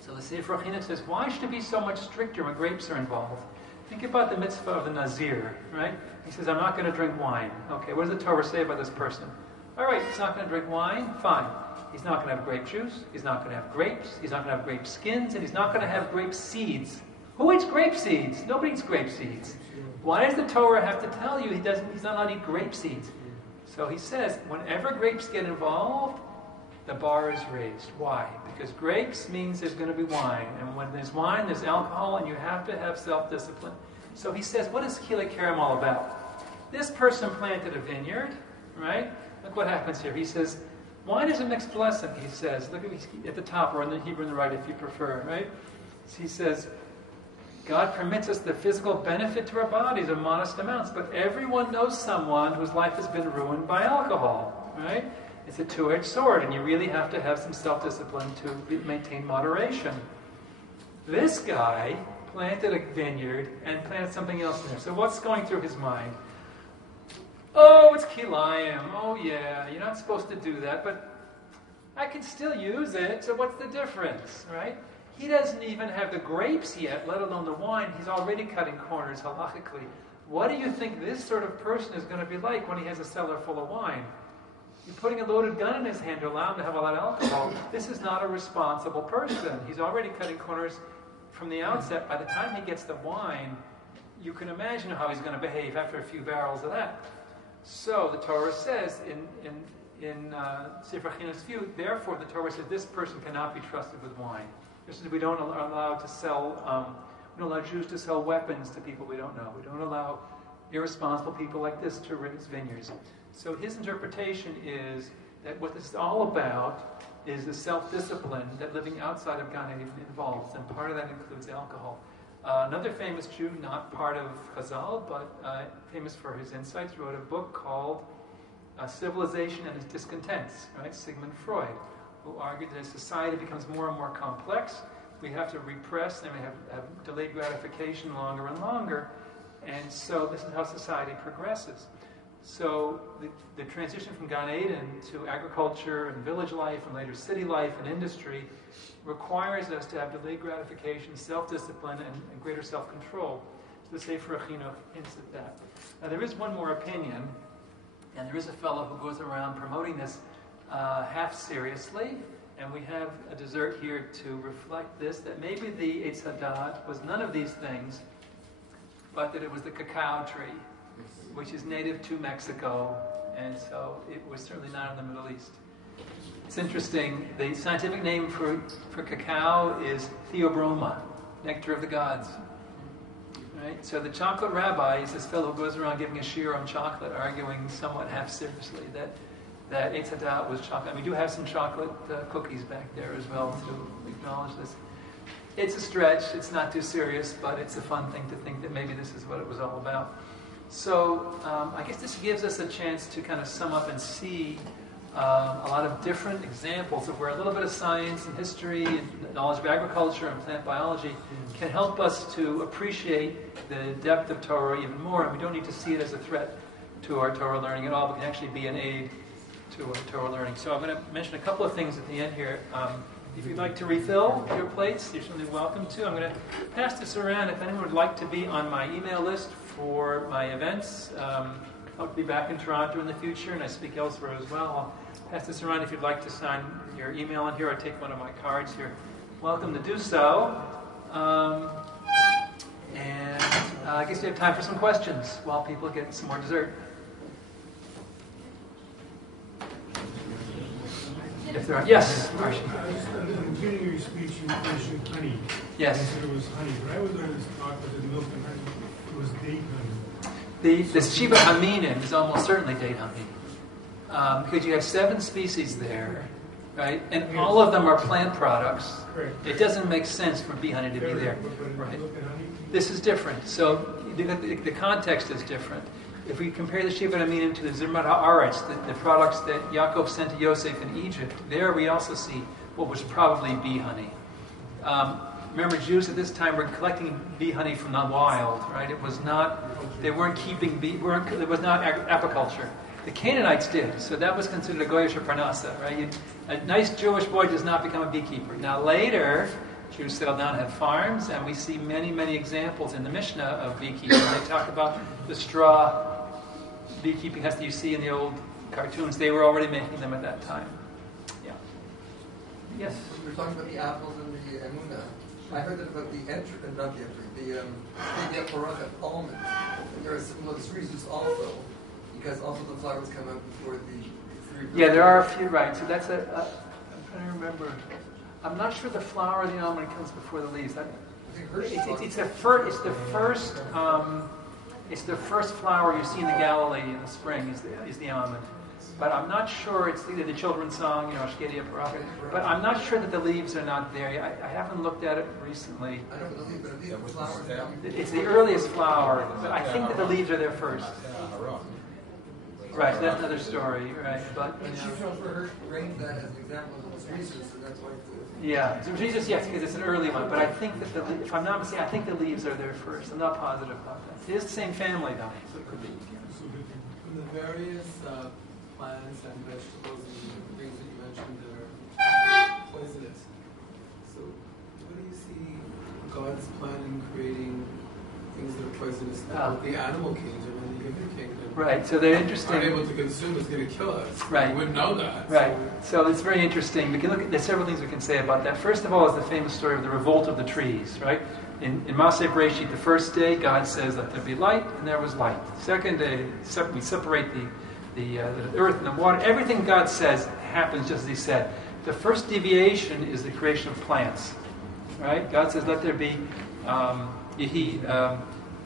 So the Sefer Achinuch says, why should it be so much stricter when grapes are involved? Think about the mitzvah of the Nazir, right? He says, I'm not going to drink wine. Okay, what does the Torah say about this person? All right, he's not going to drink wine? Fine. He's not going to have grape juice, he's not going to have grapes, he's not going to have grape skins, and he's not going to have grape seeds. Who eats grape seeds? Nobody eats grape seeds. Why does the Torah have to tell you he's not allowed to eat grape seeds? So he says, whenever grapes get involved, the bar is raised. Why? Because grapes means there's going to be wine. And when there's wine, there's alcohol, and you have to have self-discipline. So he says, what is Kilei Kerem all about? This person planted a vineyard, right? Look what happens here. He says, wine is a mixed blessing, he says. Look at the top, or in the Hebrew on the right if you prefer, right? So he says, God permits us the physical benefit to our bodies in modest amounts, but everyone knows someone whose life has been ruined by alcohol, right? It's a two-edged sword, and you really have to have some self-discipline to maintain moderation. This guy planted a vineyard and planted something else in there. So what's going through his mind? Oh, it's kilayim. Oh, yeah, you're not supposed to do that, but I can still use it, so what's the difference, right? He doesn't even have the grapes yet, let alone the wine. He's already cutting corners halachically. What do you think this sort of person is going to be like when he has a cellar full of wine? You're putting a loaded gun in his hand to allow him to have a lot of alcohol. This is not a responsible person. He's already cutting corners from the outset. By the time he gets the wine, you can imagine how he's going to behave after a few barrels of that. So the Torah says in Sefer Achinuch's view, therefore the Torah says this person cannot be trusted with wine. Just as we don't allow to sell We don't allow Jews to sell weapons to people we don't know. We don't allow irresponsible people like this to raise vineyards. So his interpretation is that what this is all about is the self-discipline that living outside of Gan Eden involves, and part of that includes alcohol. Another famous Jew, not part of Chazal, but famous for his insights, wrote a book called Civilization and Its Discontents, right? Sigmund Freud, who argued that as society becomes more and more complex, we have to repress and we have delayed gratification longer and longer, and so this is how society progresses. So the transition from Gan Eden to agriculture and village life and later city life and industry requires us to have delayed gratification, self-discipline, and greater self-control. So the Sefer HaChinuch hints at that. Now there is one more opinion, and there is a fellow who goes around promoting this half seriously, and we have a dessert here to reflect this, that maybe the Eitz Hadat was none of these things, but that it was the cacao tree, which is native to Mexico, and so it was certainly not in the Middle East. It's interesting, the scientific name for cacao is Theobroma, nectar of the gods. Right? So the chocolate rabbi is this fellow who goes around giving a shiur on chocolate, arguing somewhat half-seriously that Eitz Hadat was chocolate. And we do have some chocolate cookies back there as well to acknowledge this. It's a stretch, it's not too serious, but it's a fun thing to think that maybe this is what it was all about. So I guess this gives us a chance to kind of sum up and see a lot of different examples of where a little bit of science and history and knowledge of agriculture and plant biology can help us to appreciate the depth of Torah even more. And we don't need to see it as a threat to our Torah learning at all, but can actually be an aid to our Torah learning. So I'm going to mention a couple of things at the end here. If you'd like to refill your plates, you're certainly welcome to. I'm going to pass this around. If anyone would like to be on my email list for my events, I'll be back in Toronto in the future, and I speak elsewhere as well. I'll pass this around if you'd like to sign your email in here or take one of my cards here. Welcome to do so. And I guess we have time for some questions while people get some more dessert. If there are, yes, Marcia. At the beginning of your speech, you mentioned honey. Yes. You said it was honey, but I was under this talk that milk and honey, it was date honey. The Shiva Aminim is almost certainly date honey. Because you have 7 species there, right? And all of them are plant products. Correct. It doesn't make sense for bee honey to be there. Right. This is different. So the context is different. If we compare the Shiva Aminim to the Zimrat Haaretz, the products that Yaakov sent to Yosef in Egypt, there we also see what was probably bee honey. Remember, Jews at this time were collecting bee honey from the wild, right? It was not, they weren't keeping bee, it was not apiculture. The Canaanites did, so that was considered a goyish parnasa, right? A nice Jewish boy does not become a beekeeper. Now later, Jews settled down and had farms, and we see many, many examples in the Mishnah of beekeeping. They talk about the straw beekeeping huts that you see in the old cartoons. They were already making them at that time. Yeah. Yes? We were talking about the apples and the emunah. I heard that about the Poraka almonds. And there are similar reasons also, because also the flowers come out before the 3. Yeah, there are a few, right. So that's I'm trying to remember. I'm not sure the flower of the almond comes before the leaves. It's the first flower you see in the Galilee in the spring is the almond. But I'm not sure it's either the children's song, Shkedia Paraka. But I'm not sure that the leaves are not there. I haven't looked at it recently. I don't believe it, but the flowers. It's the earliest flower, but I think that the leaves are there first. Right, so that's another story, right? But she framed that as an example of the reasons, and that's why. Yeah, so Jesus, yes, because it's an early one. But I think that if I'm not mistaken, I think the leaves are there first. I'm not positive about that. It is the same family, though, so it could be. From the various plants and vegetables and things that you mentioned that are poisonous. So, what do you see God's plan in creating things that are poisonous? The animal kingdom and the human kingdom. Right, so they're interesting. Aren't able to consume is going to kill us. Right. We wouldn't know that. Right. So it's very interesting. We can look at, there's several things we can say about that. First of all is the famous story of the revolt of the trees, right? In Maseh Bereshit, the first day, God says, let there be light, and there was light. The second day, we separate the earth and the water. Everything God says happens just as He said. The first deviation is the creation of plants. right? God says, let there be Yehi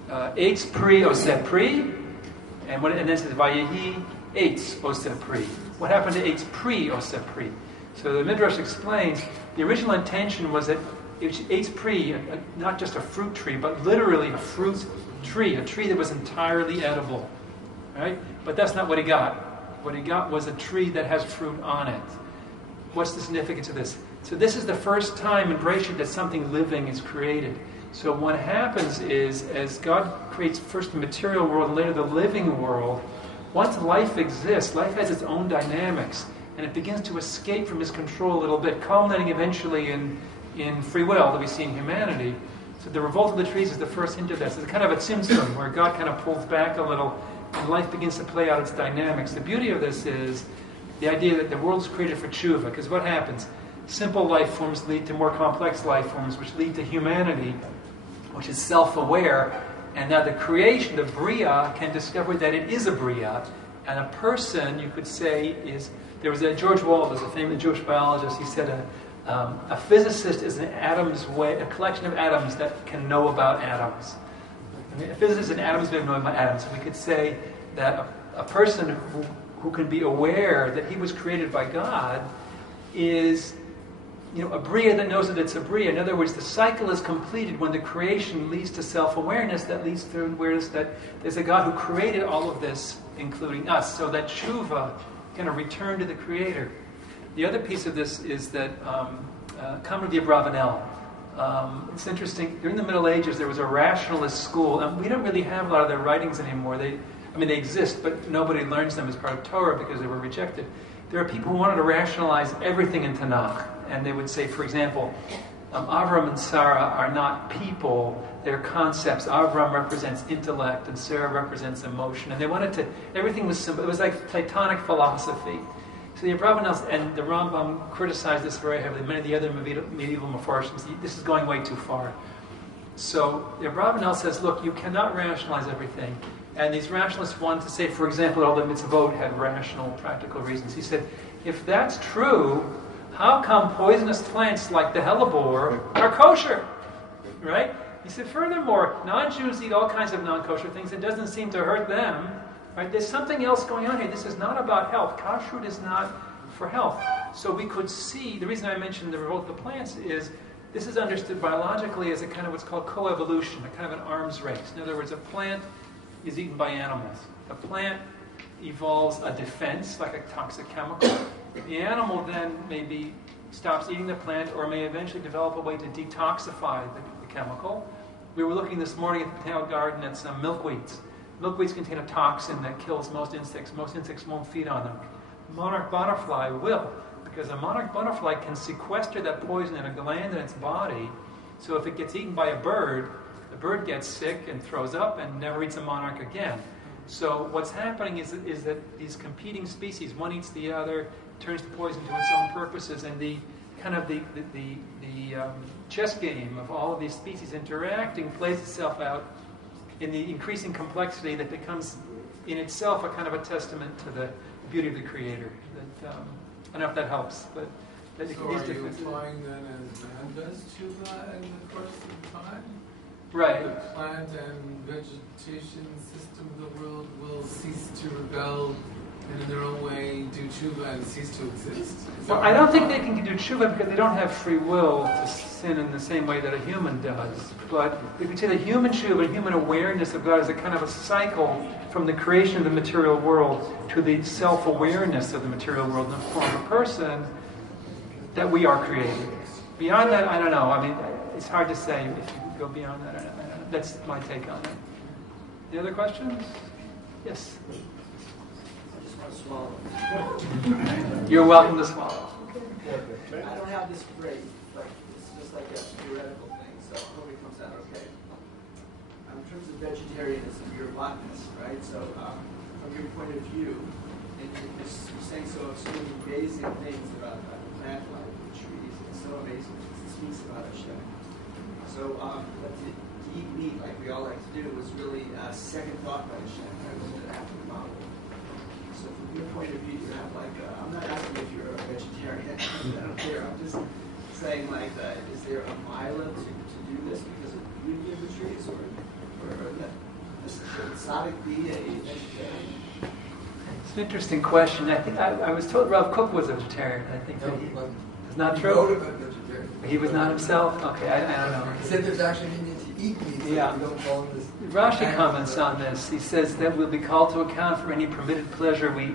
Eitz Pri Oseh Pri, and then it says Vayehi Eitz Oseh Pri. What happened to Eitz Pri Oseh Pri? So the Midrash explains the original intention was that Eitz Pri, not just a fruit tree, but literally a fruit tree, a tree that was entirely edible, right? But that's not what he got. What he got was a tree that has fruit on it. What's the significance of this? So this is the first time in Bereshit that something living is created. So what happens is, as God creates first the material world and later the living world, once life exists, life has its own dynamics, and it begins to escape from his control a little bit, culminating eventually in free will that we see in humanity. So the revolt of the trees is the first hint of this. It's kind of a tzimtzum, where God kind of pulls back a little, and life begins to play out its dynamics. The beauty of this is the idea that the world is created for tshuva, because what happens? Simple life forms lead to more complex life forms, which lead to humanity, which is self-aware, and now the creation, the bria, can discover that it is a bria, and a person, you could say, is... There was George Walters, a famous Jewish biologist. He said a physicist is a collection of atoms that can know about atoms. I mean, a physicist is an atoms way of knowing about atoms. So we could say that a person who can be aware that he was created by God is, a bria that knows that it's a bria. In other words, the cycle is completed when the creation leads to self-awareness, that leads to awareness that there's a God who created all of this, including us. So that tshuva, kind of return to the Creator. The other piece of this is that Kamar the Abravanel. It's interesting. During the Middle Ages, there was a rationalist school, and we don't really have a lot of their writings anymore. They exist, but nobody learns them as part of Torah because they were rejected. There are people who wanted to rationalize everything in Tanakh, and they would say, for example, Avram and Sarah are not people, they're concepts. Avram represents intellect and Sarah represents emotion. And they wanted to, everything was simple. It was like Platonic philosophy. So the Abravanel and the Rambam criticized this very heavily. Many of the other medieval Mefarshim say, this is going way too far. So the Abravanel says, look, you cannot rationalize everything. And these rationalists wanted to say, for example, that all the mitzvot had rational, practical reasons. He said, if that's true, how come poisonous plants like the hellebore are kosher? Right? He said, furthermore, non-Jews eat all kinds of non-kosher things. It doesn't seem to hurt them. Right? There's something else going on here. This is not about health. Kashrut is not for health. So we could see, the reason I mentioned the revolt of the plants is, this is understood biologically as a kind of what's called coevolution, a kind of an arms race. In other words, a plant is eaten by animals. A plant evolves a defense, like a toxic chemical. The animal then maybe stops eating the plant or may eventually develop a way to detoxify the chemical. We were looking this morning at the Botanical Garden at some milkweeds. Milkweeds contain a toxin that kills most insects. Most insects won't feed on them. Monarch butterfly will, because a monarch butterfly can sequester that poison in a gland in its body, so if it gets eaten by a bird, the bird gets sick and throws up and never eats a monarch again. So what's happening is that these competing species, one eats the other, turns the poison to its own purposes, and the chess game of all of these species interacting plays itself out in the increasing complexity that becomes in itself a kind of a testament to the beauty of the Creator. That, I don't know if that helps, but that so are you applying then as mandas tshuva in the course of time? Right. The plant and vegetation system of the world will cease to rebel and in their own way do tshuva and cease to exist. Well, I don't think they can do tshuva because they don't have free will to sin in the same way that a human does. But we could say that human tshuva, human awareness of God is a kind of a cycle from the creation of the material world to the self-awareness of the material world in the form of a person that we are created. Beyond that, I don't know. I mean, it's hard to say if you go beyond that. I don't know. That's my take on it. Any other questions? Yes? Swallow. You're welcome to swallow. I don't have this great, but it's just like a theoretical thing, so hopefully it comes out okay. In terms of vegetarianism, you're a botanist, right? So from your point of view, and you're saying so amazing things about plant life and trees, it's so amazing. It speaks about Hashem. So but to eat meat like we all like to do was really a second thought by Hashem. I wasn't after the model. So from your point of view, you have like, I'm not asking if you're a vegetarian, I don't care, I'm just saying like, is there a mila to do this because of the beauty of the trees, or that should Tzaddik be a vegetarian? It's an interesting question. I think I was told Rav Kook was a vegetarian. I think No, that he wasn't. it's not He true. wrote about vegetarian. He was not himself. Okay, I don't know. He said there's actually a need to eat meat, so Yeah. we don't call him this. Rashi comments on this. He says that we'll be called to account for any permitted pleasure we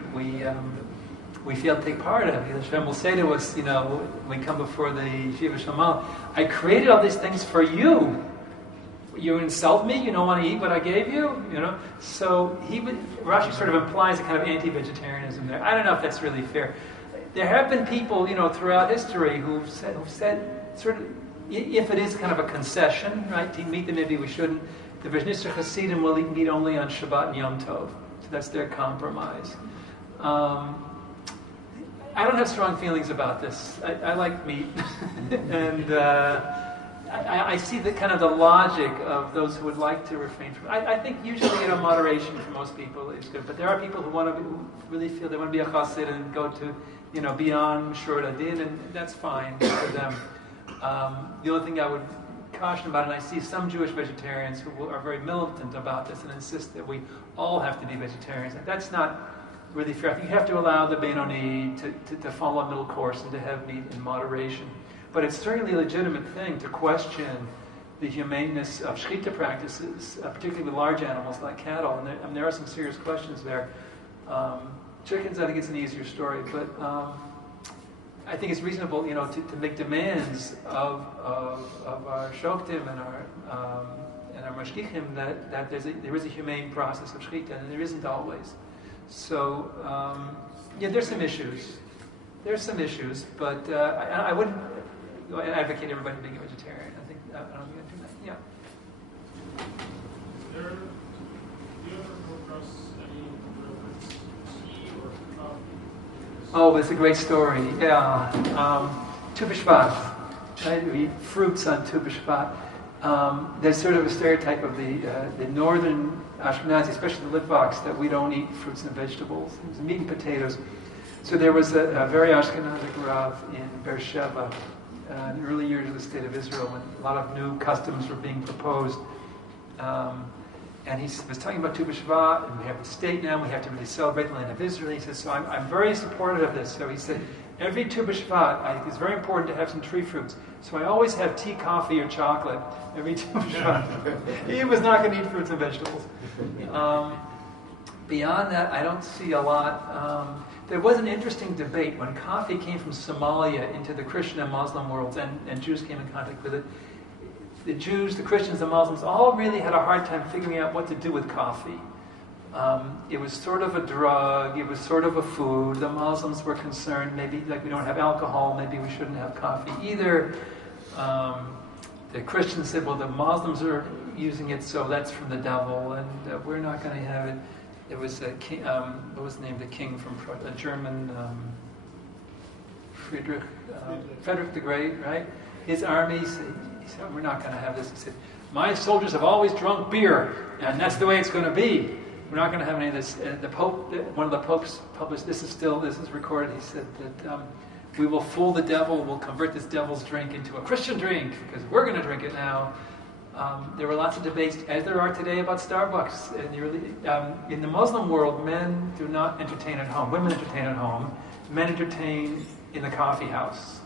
fail to take part in. Hashem will say to us, when we come before the Shiva Shamal, I created all these things for you. You insult me, you don't want to eat what I gave you, So Rashi sort of implies a kind of anti-vegetarianism there. I don't know if that's really fair. There have been people, throughout history who've said sort of, if it is kind of a concession, right, to eat meat, then maybe we shouldn't. The Vishnistra Hasidim will eat meat only on Shabbat and Yom Tov. So that's their compromise. I don't have strong feelings about this. I like meat. And I see the kind of the logic of those who would like to refrain from it. I think usually, moderation for most people is good. But there are people who really feel they want to be a chassid and go to, beyond Shur Adin, and that's fine for them. The only thing I would caution about, and I see some Jewish vegetarians who are very militant about this and insist that we all have to be vegetarians. And that's not really fair. I think you have to allow the Benoni to follow a middle course and to have meat in moderation. But it's certainly a legitimate thing to question the humaneness of shechita practices, particularly with large animals like cattle. And there are some serious questions there. Chickens, I think it's an easier story, but I think it's reasonable, to make demands of our shoktim and our mashgichim that there is a humane process of shechita, and there isn't always. So there's some issues. There's some issues, but I wouldn't advocate everybody being a vegetarian. I don't think I'd do that. Yeah. Do you ever come across any reference to tea or coffee? Oh, it's a great story. Yeah. Tu B'Shvat. Right? We eat fruits on Tu B'Shvat. There's sort of a stereotype of the northern Ashkenazi, especially the Litvaks, that we don't eat fruits and vegetables. It was meat and potatoes. So there was a very Ashkenazi Rav in Beersheba in the early years of the state of Israel, when a lot of new customs were being proposed. And he was talking about Tu B'Shvat, and we have the state now, we have to really celebrate the land of Israel. He says, so I'm very supportive of this. So he said, every Tu B'Shvat, I think it's very important to have some tree fruits. So I always have tea, coffee, or chocolate every Tu B'Shvat. He was not going to eat fruits and vegetables. Beyond that, I don't see a lot. There was an interesting debate when coffee came from Somalia into the Christian and Muslim worlds, and Jews came in contact with it. The Jews, the Christians, the Muslims all really had a hard time figuring out what to do with coffee. It was sort of a drug, it was sort of a food. The Muslims were concerned, maybe like we don't have alcohol, maybe we shouldn't have coffee either. The Christians said, well, the Muslims are using it, so that's from the devil, and we're not going to have it. It was a king, what was the name of the king from a German, Frederick the Great, right? His armies, he said, we're not going to have this. He said, my soldiers have always drunk beer, and that's the way it's going to be. We're not going to have any of this. The Pope, one of the popes published, this is recorded, he said that we will fool the devil, we'll convert this devil's drink into a Christian drink, because we're going to drink it now. There were lots of debates, as there are today, about Starbucks. In the Muslim world, men do not entertain at home. Women entertain at home. Men entertain in the coffee house.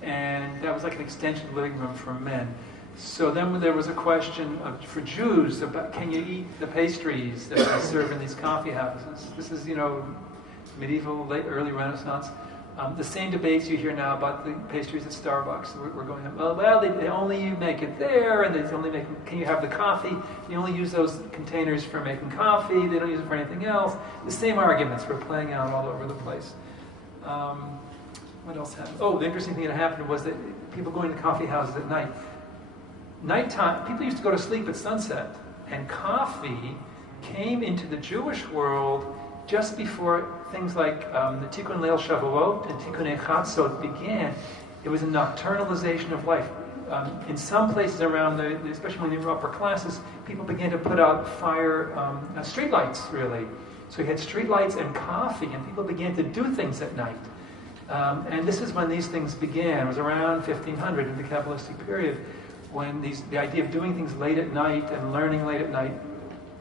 And that was like an extension of the living room for men. So then there was a question for Jews about, can you eat the pastries that are served in these coffee houses? This is, medieval, late, early Renaissance. The same debates you hear now about the pastries at Starbucks. We're going, they only make it there, and they only make. Can you have the coffee? You only use those containers for making coffee. They don't use it for anything else. The same arguments were playing out all over the place. What else happened? Oh, the interesting thing that happened was that people going to coffee houses at night. Nighttime, people used to go to sleep at sunset, and coffee came into the Jewish world just before things like the Tikkun Leil Shavuot and Tikkun Chatzot began. It was a nocturnalization of life. In some places around, especially in the upper classes, people began to put out fire, street lights, really. So you had street lights and coffee, and people began to do things at night. And this is when these things began. It was around 1500 in the Kabbalistic period when the idea of doing things late at night and learning late at night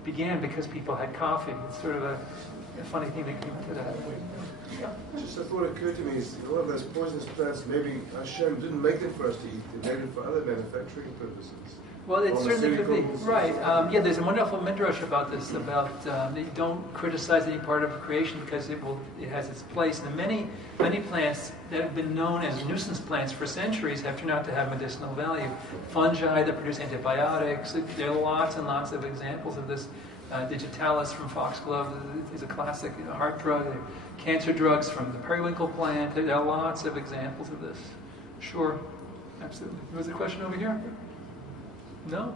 began because people had coffee. It's sort of a funny thing that came into that. Just a thought occurred to me is a lot of those poisonous plants, maybe Hashem didn't make them for us to eat, they made them for other manufacturing purposes. Well, it certainly could be. Pharmaceuticals. Right. Yeah, there's a wonderful midrash about this, about that you don't criticize any part of creation because it has its place. And many plants that have been known as nuisance plants for centuries have turned out to have medicinal value. Fungi that produce antibiotics, there are lots and lots of examples of this. Digitalis from foxglove is a classic heart drug. There are cancer drugs from the periwinkle plant. There are lots of examples of this. Sure, absolutely. There was a question over here? No?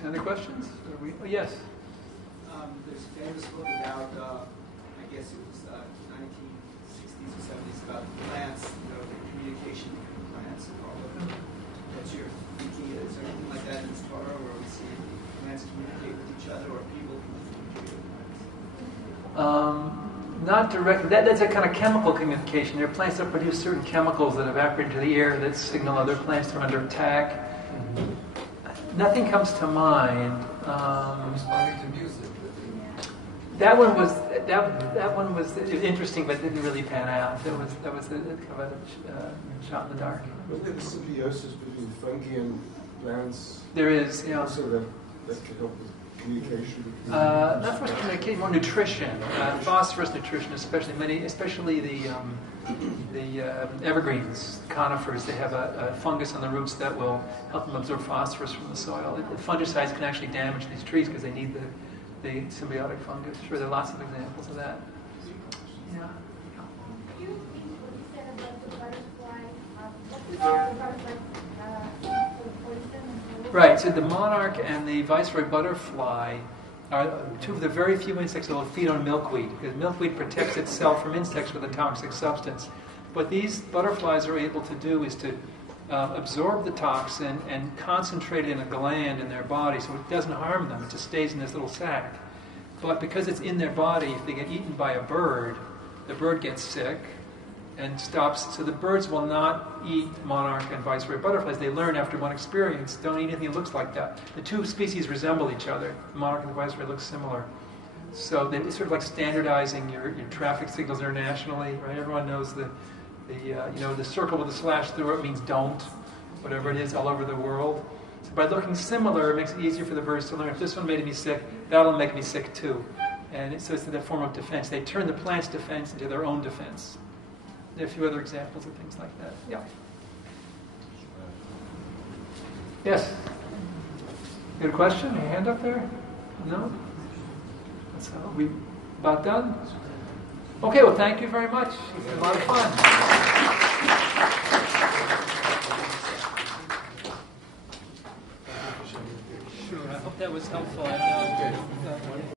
Any other questions? Oh, yes? There's a famous book about, I guess it was 1960s or 70s, about plants, the communication between plants and all of them. What's your thinking? Is there anything like that in this Torah where we see plants communicate with each other or people communicate with plants? Not directly. That's a kind of chemical communication. There are plants that produce certain chemicals that evaporate into the air that signal other plants that are under attack. Nothing comes to mind. Responding to music. That one was interesting, but didn't really pan out. That was a kind of a shot in the dark. Wasn't there the symbiosis between fungi and plants? There is, yeah. Also that could help with communication? Not so much communication, more nutrition. Phosphorus nutrition, especially the evergreens, conifers. They have a fungus on the roots that will help them absorb phosphorus from the soil. The fungicides can actually damage these trees because they need the symbiotic fungus. Sure, there are lots of examples of that. Yeah. Could you repeat what you said about the butterfly? What was the butterfly for poison? Right, so the monarch and the viceroy butterfly are two of the very few insects that will feed on milkweed, because milkweed protects itself from insects with a toxic substance. What these butterflies are able to do is to absorb the toxin and concentrate it in a gland in their body so it doesn't harm them. It just stays in this little sac. But because it's in their body, if they get eaten by a bird, the bird gets sick and stops. So the birds will not eat monarch and viceroy butterflies. They learn after one experience, don't eat anything that looks like that. The two species resemble each other. The monarch and the viceroy look similar. So it's sort of like standardizing your traffic signals internationally, right? Everyone knows the circle with a slash through it means don't, whatever it is, all over the world. So by looking similar, it makes it easier for the birds to learn. If this one made me sick, that'll make me sick too. And so it's in the form of defense. They turn the plant's defense into their own defense. There are a few other examples of things like that. Yeah. Yes? You got a question? A hand up there? No? That's how we about done? Okay, well, thank you very much. It's been a lot of fun. Sure, I hope that was helpful. I don't know.